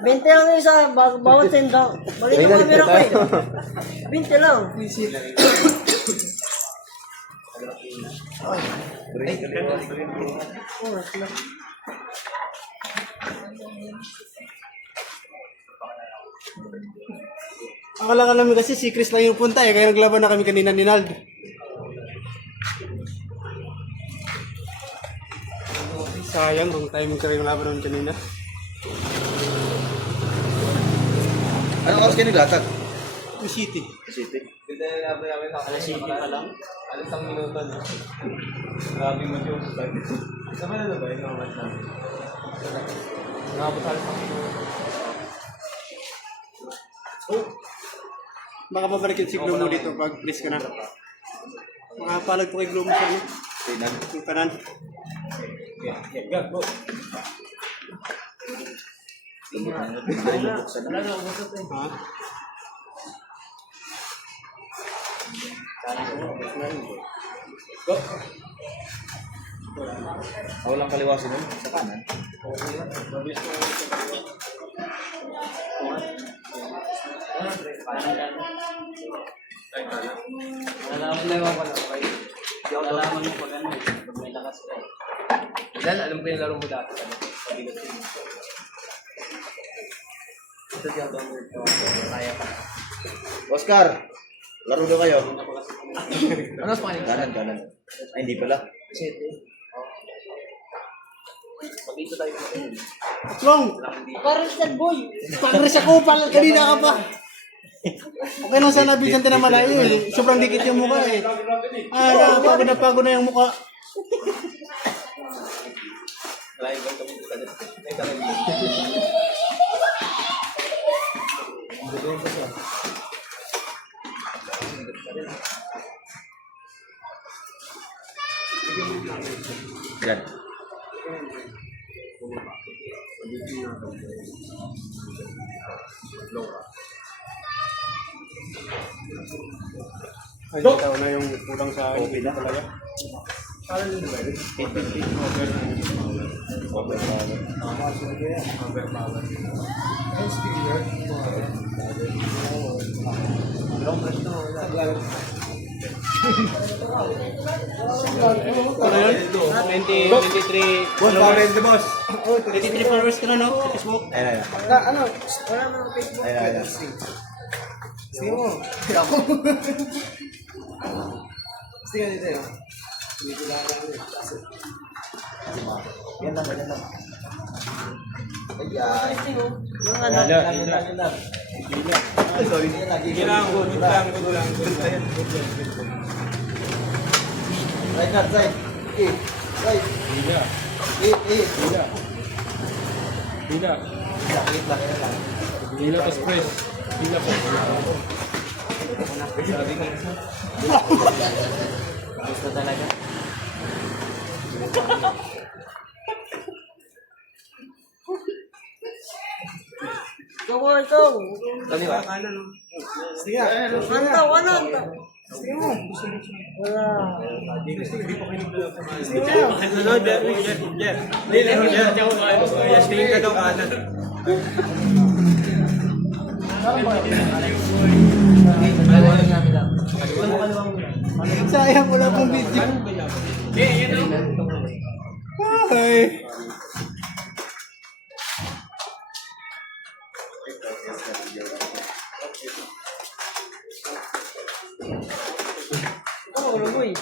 20 lang yung isa, bawat senda. Balik yung camera ko eh. 20 lang. Akala ka namin kasi si Chris lang yung punta eh, kaya naglaban na kami kanina ni Nald. Sayang, wrong timing kami yung laban namin kanina. Anong oras kayo naglatag? Yung City. City. Kita yung laban namin sa alas City pa lang. Alas ang minuto na. Grabe mo yung start. Sama na ba yung mga namin? Nakapos alas ang minuto. Baka babalikin si Glow mo dito pag please ka na. Makapalag po kay Glow mo siya, no? Yung kanan. Go. Ha? Ako lang kaliwasin nun. Sa kanan. Nalaman ko lang kayo. Nalaman mo pag ano, pag may lakas ka. Dahil alam ko yung laro mo dati. Pag-ilat ko. Ito diyan doon mo. Kaya pa. Oscar, laro na kayo. Ano sa pangalan? Kanan. Ay, hindi pala. Pag-ito tayo. Long! Parang sad boy. Pangres ako pala, kanina ka pa. Okay lang sana Vicente na malayo eh. Sobrang dikit yung mukha eh. Napagod na yung mukha. Live ba kami dito? Ay, talaga. Yan. Ay, ikaw na yung kulang sa akin. Okay na talaga. Ano yun? 23 Boss, pa-rent boss. 23 followers ka na, no? Sa Facebook. Ayun. Ano? Wala mga Facebook. Ayun. Sige mo. Sige dito yun. Yan lang. Yung ano? Sorry. Good lang. Right. Right. Hila pas press. Gusto talaga. Ikaw. Kami ba? Sige. Ano? Sige mo. Wala. Sayang wala pong video. Ay. Ulo mo eh.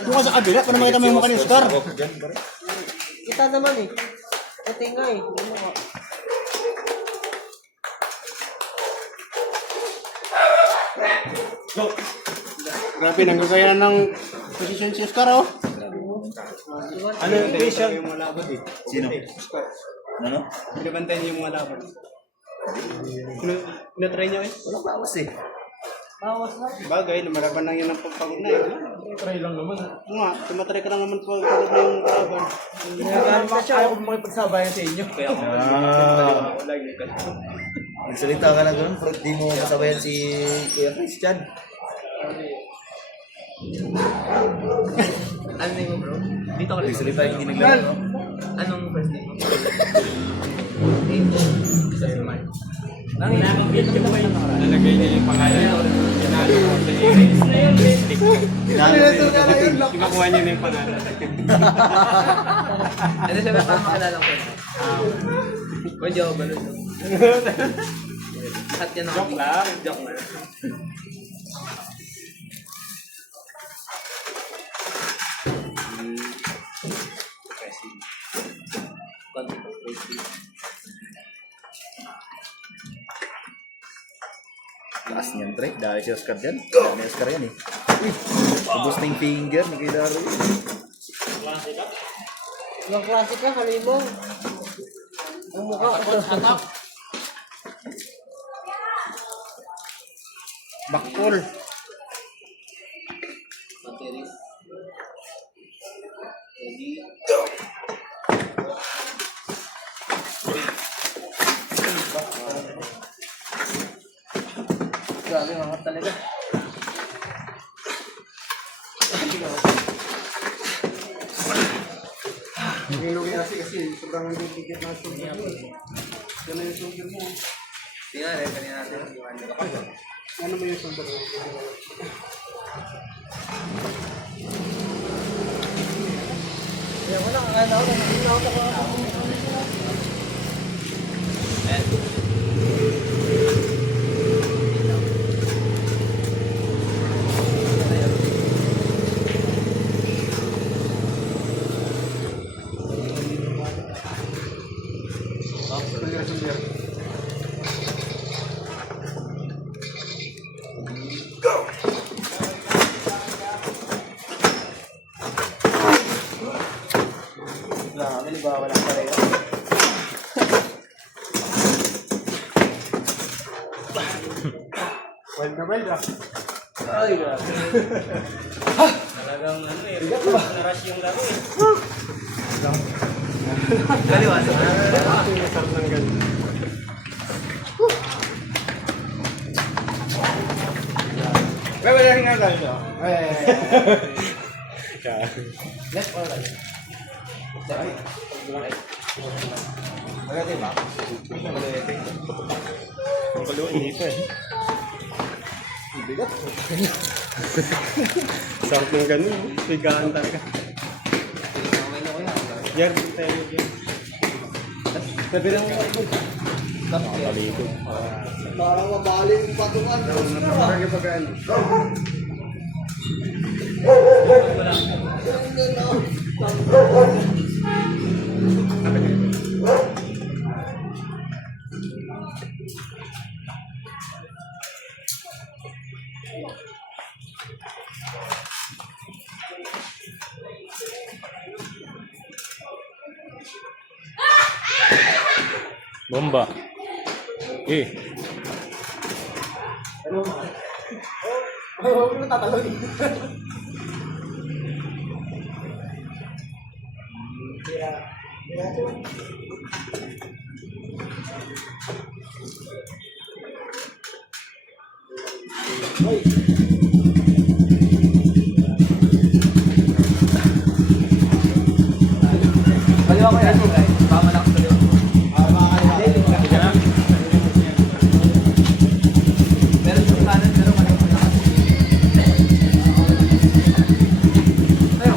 Doon ka sa kabila para makita mo yung mukha ni Oscar. Kita naman eh. Ito nga eh. Yung mukha. Grabe, nanggagaya ng posisyon si Oscar, oh. Ano yung patient? Sino? Ano? Pinabantayan niyo yung mga laban. Tinatry niyo eh. Walang bawas eh. Bawas na. Bagay, lumalaban lang yun ang pagpagod na eh. Try lang naman. Oo nga, tumatry ka lang naman pagpagod na yung kalaban. Ayaw ko makipagsabayan sa inyo. Kaya ako. Nagsalita ka na doon, pero di mo kasabayan si Kuya Christian. Ano name mo, bro? Dito ka Nagsalita yung hindi naglaro. Anong first name mo? Nalagay niya yung pangalan. Pinalo ko sa Kinukuha niya na yung pangalan. Ano siya ba kang makilala ko? Medyo ako balon. At yan ako. Joke lang. Joke na. Taas niyan, Trey. Dahil si Oscar dyan. Dahil Oscar yan eh. Uy, ubos na yung finger ni Kuya Daro. Yung classic ka, kalibong. Ang mukha. Bakpol. Materis. Ready? Grabe mga talaga. Yung lugi kasi sobrang nagigigit na sugar mo. Yan na yung sugar mo. Tingnan rin, kanina natin. Ano mo yung sugar mo? Kaya ko lang, akala ko, nakakita ko ako. Halimbawa lang pareho. Wild na wild ah. Ay, grabe. Talagang ano eh. Narush yung laro eh. Kaliwasan. Sarap ng ganun. Wala nga tayo. Left or right? Ang kaliwa, hindi pa eh. Bigat. Sarap ng ganun. Sigaan talaga. Yan, tayo yan. Sabi lang mo ito. Kalito. Parang mabali yung patungan. Parang yung pagkaan. Bomba. Eh. Ano? Huwag mo tatalon. Kaliwa ko yan, guys. Baka malak sa kaliwa. Meron sa kanan, pero malak sa kanan. Tayo.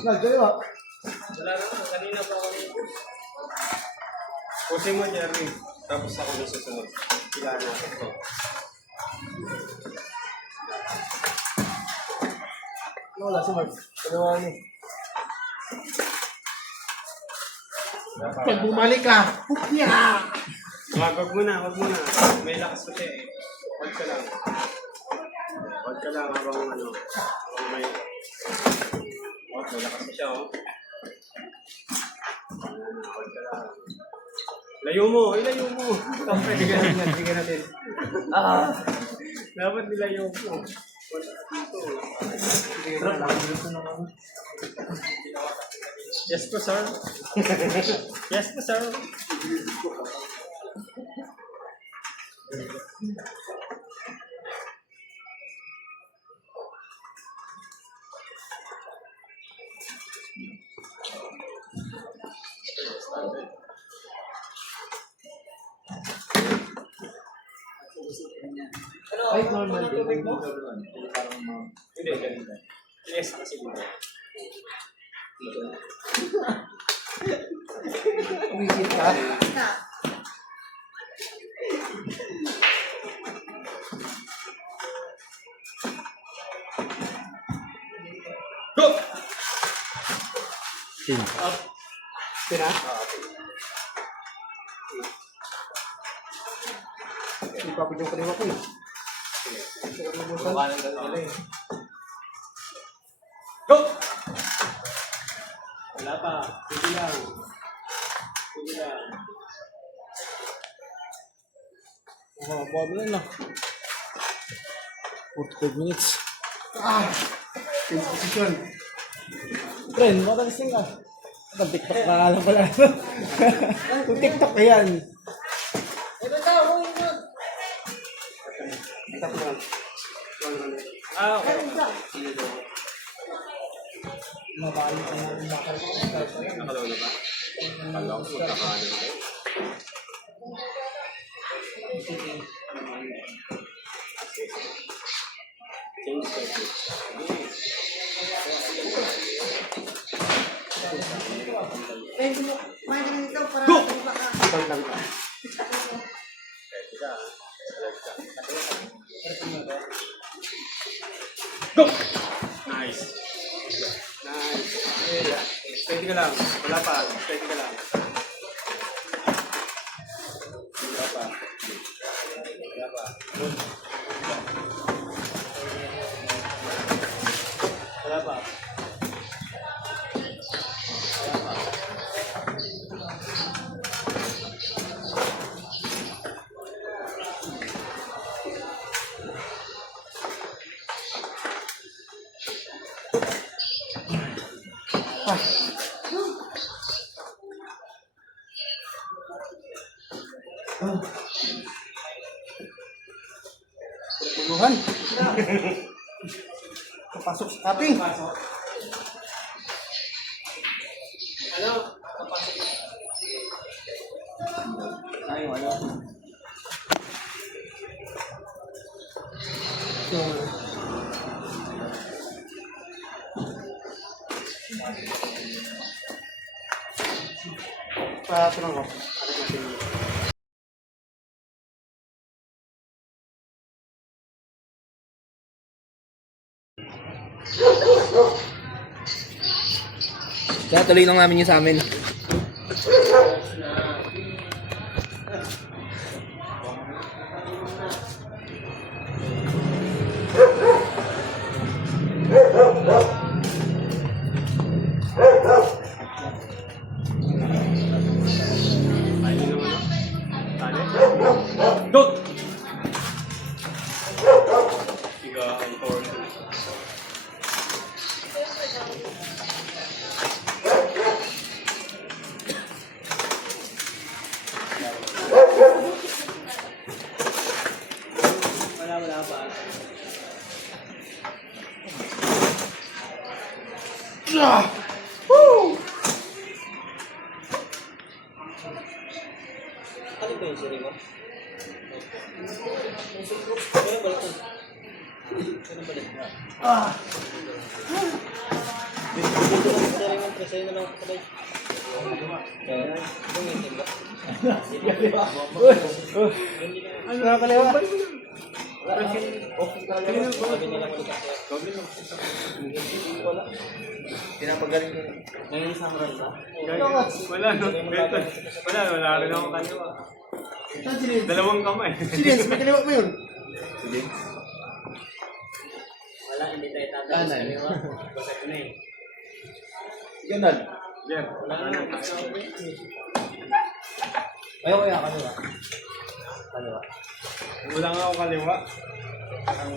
Nagdalawa. Wala naman. Kanina pa ako nito. Pusin mo, Jerry. Tapos ako na susunod. Kailangan natin ito. Wala si Mark. Kalawa niya. Pag bumalik ka, pupya! Wag muna. May lakas ko siya eh. Wag ka lang. Habang habang may... Oh, may lakas ko siya oh. Wag ka lang. Ilayo mo. Sige natin. Dapat nilayo mo. Yes po, sir. Yes po, sir. Ay, normal din. Hindi, ganito. Yes, kasi dito. Umikit ka. Go! Tira? Hindi pa yung kaliwa ko eh. Go! Wala pa. Sige lang. Buwan mo lang na. 45 minutes. Change position. Friend, matalasing ka. Nag-tiktok ka lang pala. Kung tiktok ka yan. Okay. Nakalaw na ba? Nakalaw ko. Nakalaw na. Change schedule. Ikaw lang ka. Go! Nice. Steady ka lang. Wala pa. Steady ka lang. Wala pa. Tuluhan. Papasok sa cutting. Tanong ko. Kaya tuloy lang namin yung sa amin. Go! Tiga ang forward. Wala pa. Ano ba yung siri mo? Ano na kaliwa? Okay talaga. Sabi niya lang kita. Pinapagaling ko. Ngayon isang round ba? Wala, no? Wala rin ako kaliwa. Saan si Lens? Dalawang kamay. Si Lens, may kaliwa mo yun. Wala, hindi tayo tatalo. Kanan. Basta ko na eh. Ganun. Jeff, Wala na. Ayaw kaya kaliwa. Kaliwa. wala nga ako kaliwa. Ang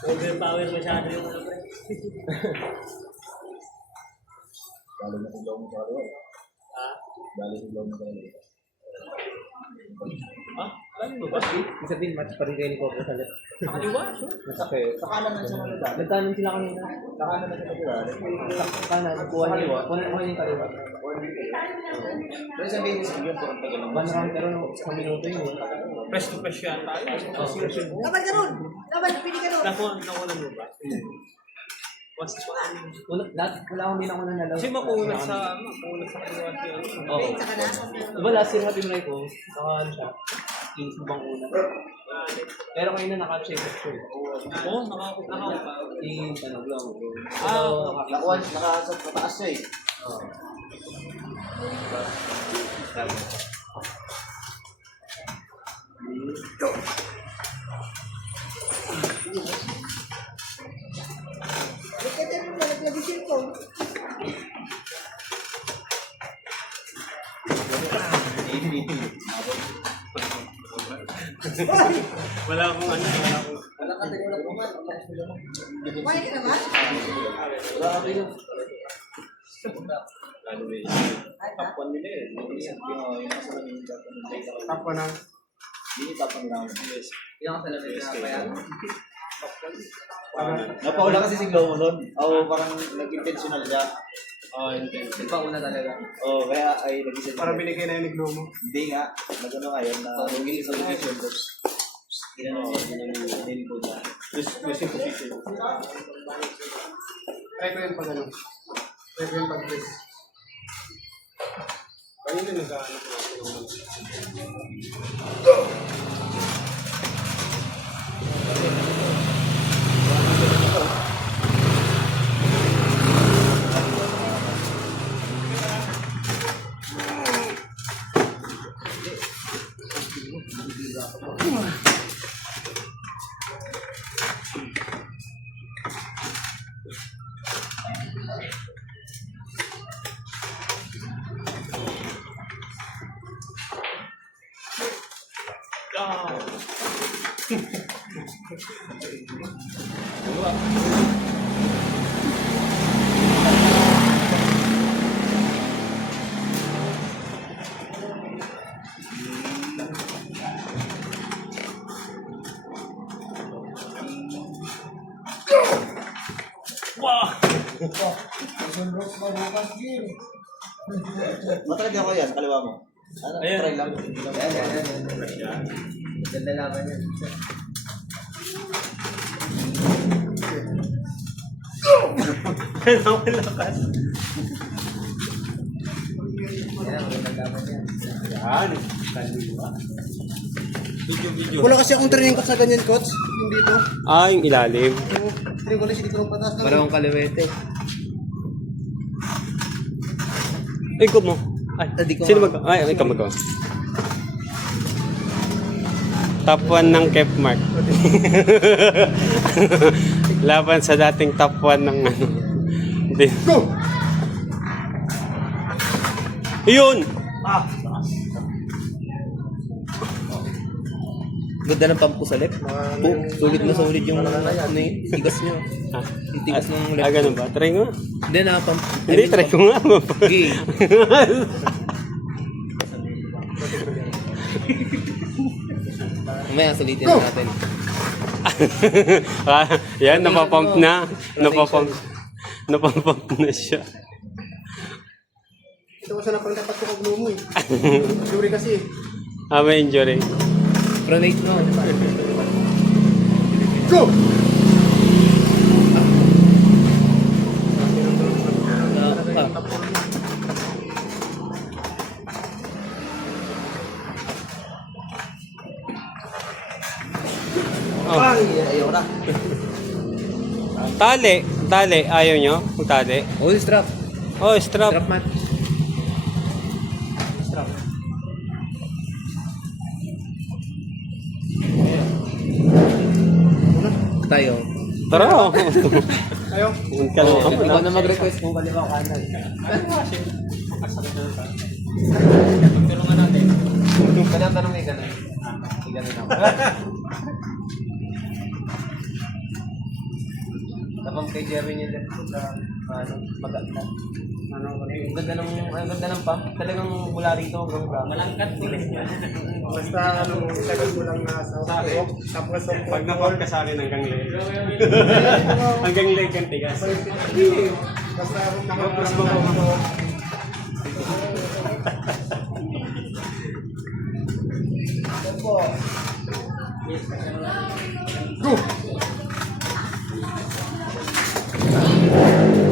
Overpower masyado yung ano pre. Lalo na kung daw mo sa kaliwa. Ha? Lalo na daw mo sa kaliwa. Ibig sabihin, match pa rin kayo ni Coco sa left. Nakaliwa? Sakit. Sa kanan na siya nagdali. Nagtanong sila kanina. Sa kanan na siya nagdali. Sa kanan, kuha niyo. Kuha niyo yung kaliwa. Pero sabihin niya sige, parang tagal ng One round pero sa minuto yun. press to press yan tayo. Laban ka nun! Laban, pili ka nun! Nakunan mo ba? What's this one? Wala akong binako na nalaw. Kasi makunat sa kaliwa siya. Oo. Diba last year happy mo ko, saka ano siya, kinis mo bang una. Pero kayo na naka-check picture. Oo, nakakita pa. Yung tanong lang. Nakuha, nakasat mataas siya eh. Wala akong ano. Wala akong Grabe yun. ano eh. Top 1 nila eh. Yung nasa naging dapat ng data. Tapos na. Hindi tapang lang. Yes. Yung kasalamin na kaya. Napaula kasi si Glow nun. Oo, parang nag-intentional siya. Oh, intense. Yung pauna talaga. Oo, kaya ay nag-isip. Para binigay na yung niglo mo. Hindi nga. Nag-ano ngayon na nag-isip sa location. Tapos, ginano ko din po na. Gusto yung position. Try ko yun pag ano. Try ko yun pag press. Kanina nag-aanap natin. Matalaga ako yan, kaliwa mo. Ano, try lang. Ganda laban yan. Nakalakas. Yan, ganda laban yan. Yan. Kaliwa. Video. Wala kasi akong training coach sa ganyan, coach. Yung dito. Ah, yung ilalim. Yung training coach dito ng patas. Parang kaliwete. Ikot mo. Ay, Hindi ko sino mag... Ay, ikaw mag Top 1 ng Kev Mark. Laban sa dating top 1 ng ano. Go! Yun! Ganda ng pump ko sa left. Sulit na sulit yung tigas nyo. Ah, Yung tigas ng left. ganun ba? Try mo. Hindi, nakapump. Hindi, try ko nga. Gay. Mamaya sulitin na natin. Ah, yan, napapump na. Napapump na siya. Ito ko siya na pang dapat ko kaglo mo eh. Jury kasi eh. Ah, may injury. Pronate no. Go! Ayaw na. Tali. Ayaw nyo? Tali. All strap. Oh, strap. Strap mat. Tayo. Tara. Ayaw. Ikaw na mag-request kung kaliwa o kanan. Tulungan natin. Tanong may ganun. May ganun ako. Tapos kay Jerry niya left foot na maganda. Ang ganda ng pump. Talagang mula rito hanggang bra. Malangkat po. Basta tagal mo lang nasa tapos Pag napag ka sa akin hanggang leg. Hanggang leg ang tigas. basta kung nakapasok ako.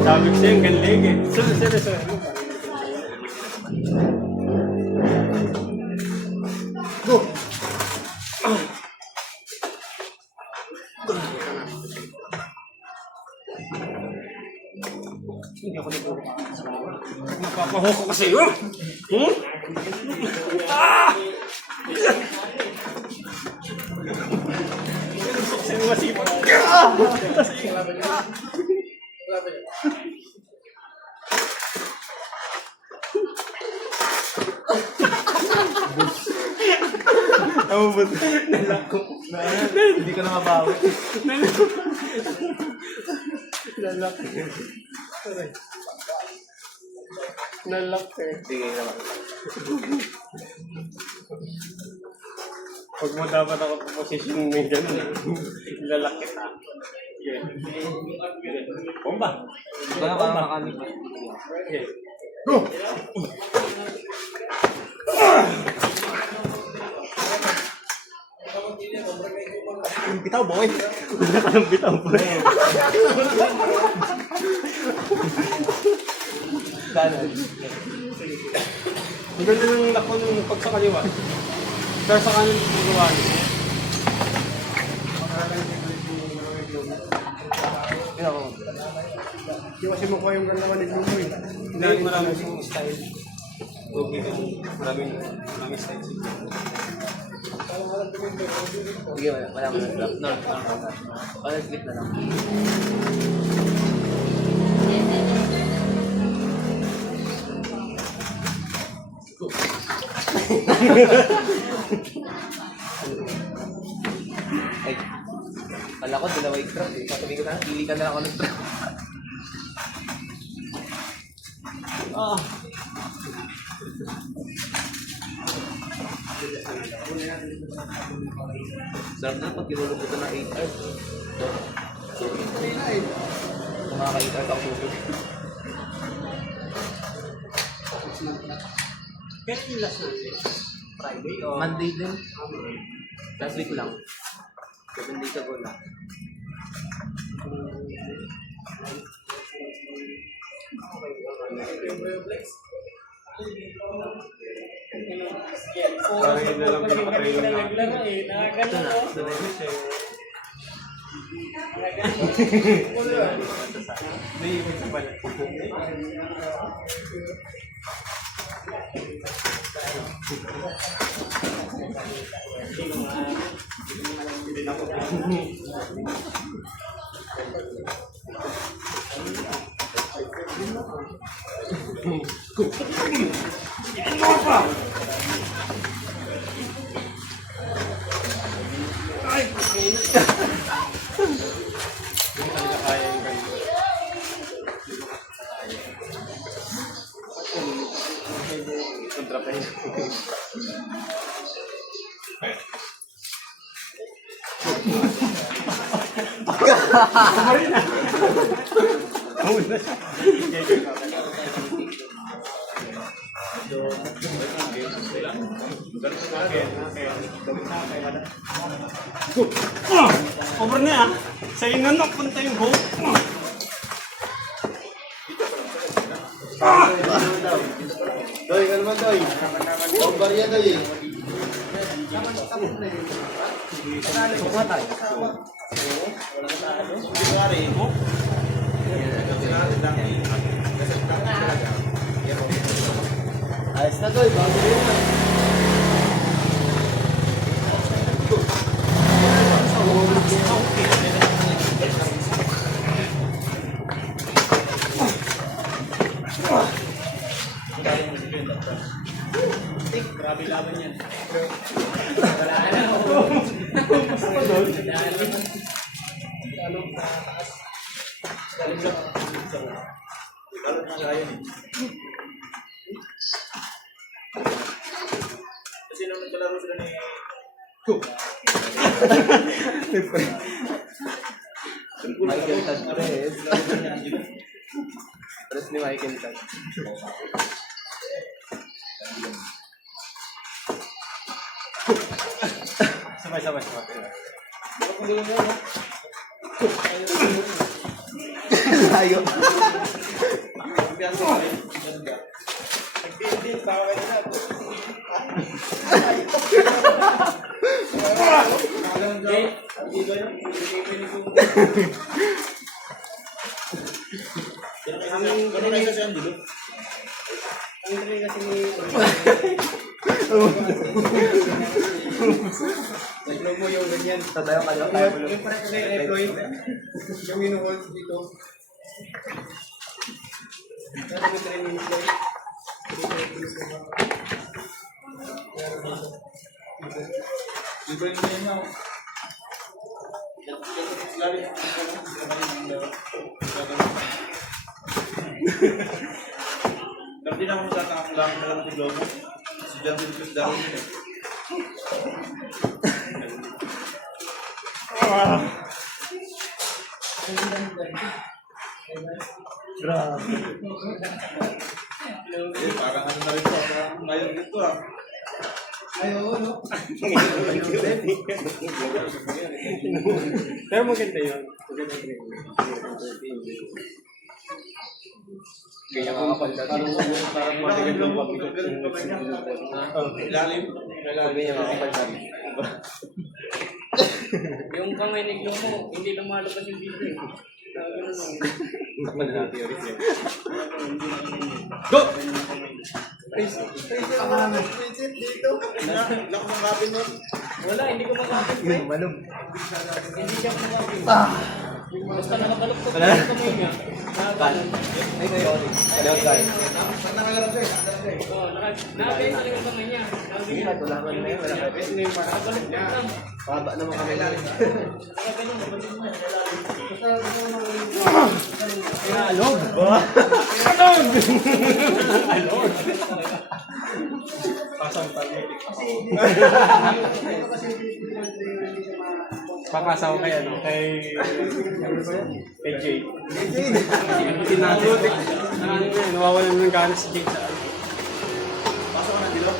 Sabi ko sa'yo hanggang leg eh. Sorry. Magpapahuko ko sa'yo! Hmm? Ah! Sino masipag? Hindi ka na mabawi. Nalak eh. Sige naman. Huwag mo dapat ako position may gano'n. Lalak kita. Bomba! Ikaw na parang nakamit. Okay. Bitaw boy. Bitaw po. Kanan. Ang ganda ng lako ng pag sa kaliwa. Pero sa kanan yung gawa niya. Di kasi mukha yung ganda manig mo eh. Hindi, maraming style. Okay, maraming style. Sige, wala mo na drop. No. Wala slip na lang. Ay, pala ko, dalawa yung strap eh. Sabi ko na, pili ka na ako ng strap. Sarap na pag linulog ito na 8 hours. Kung mga 8 hours ako tutulog. Kaya yung last natin? Friday o? Monday din. Last week lang. 7 days ago lang. Parang yun na lang pinaka-training natin. Ito na. Ito na yun. Hindi, yung isa pala. Over na ah. Sa'yo na napunta yung hook. Doy, ano man doy? Ang barya doy. Ayos na tol, bago rin na. Grabe laban yan. Kalot na kaya eh. Kasi nung nagkalaro sila ni Michael Tad Perez. Press ni Michael Tad. sabay. Layo. Nag-build pa kayo na. Ganun kayo sa dito? Ang train kasi ni... Nag-vlog mo yung ganyan. Tatayo ka lang. Yung parang kasi employee. Yung minuhold dito. Kaya kami train yung employee. Iba yung ganyan na. Tapi na kung saan ang lang na ng globo. Si John Wilkes daw yun. Grabe. Parang ano na rin po. Ngayon dito ah. Pero maganda yun. Kaya mga kapaldating. Parang maganda yung ilalim. Kaya mga kapaldating. Yung kamay ni Glo mo, hindi lumalabas yung dito eh. Takman na natin yung reset. Go! Lako ng kapin mo. Wala, hindi ko makapit. Yung malog. Hindi siya makapit. Basta nakabaluktot ko yung kamay niya. Ay, kayo. Kalawag tayo. Nakabay sa yung kamay niya. Wala ko na yun. Nakabaluktot lang. Paba naman kami lang. Alog! Alog! Pasang tali. Pakasaw kay ano? Kay Jay. Tinatik. Nawawalan ng gana si Jay sa ano. Pasok ka na dilo.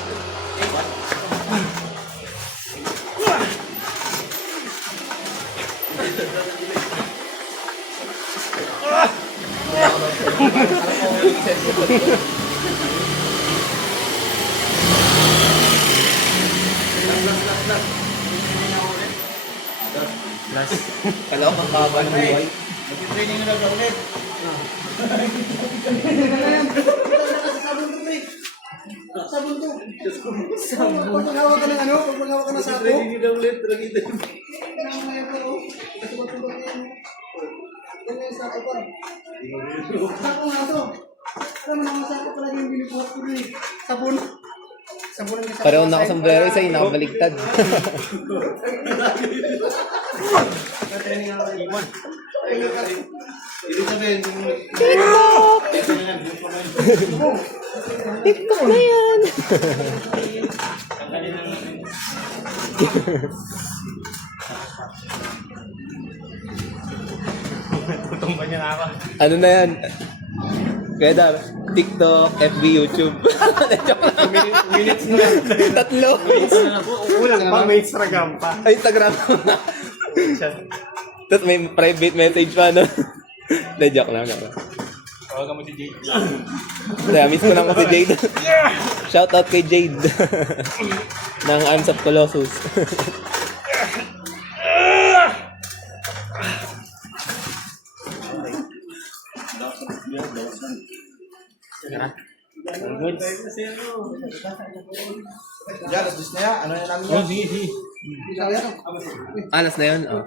Kalaw, ang baba ng buhay. Mag-training na lang ulit. Pag maghawa ka ng ano? Pag maghawa ka ng sako? Training na ulit. Sako nga to. Ano naman sako pala yung binubuhat ko eh. Sabon. Sabon ang sako. Pareho na ako sa sombrero, isa yung nakabaligtad. Training ako ng iwan. Ibig sabihin, TikTok na yan. Tutumba niya na ako. Ano na yan? Kaya dar, TikTok, FB, YouTube. Minutes na lang. Tatlo. Kulang pa, may Instagram pa. Ay, Instagram ko na. Tapos may private message pa, no? De, joke lang. Tawagan mo si Jade. Kaya miss ko lang si Jade. Shout out kay Jade. ng Arms of Colossus. Alas na yun. Oh.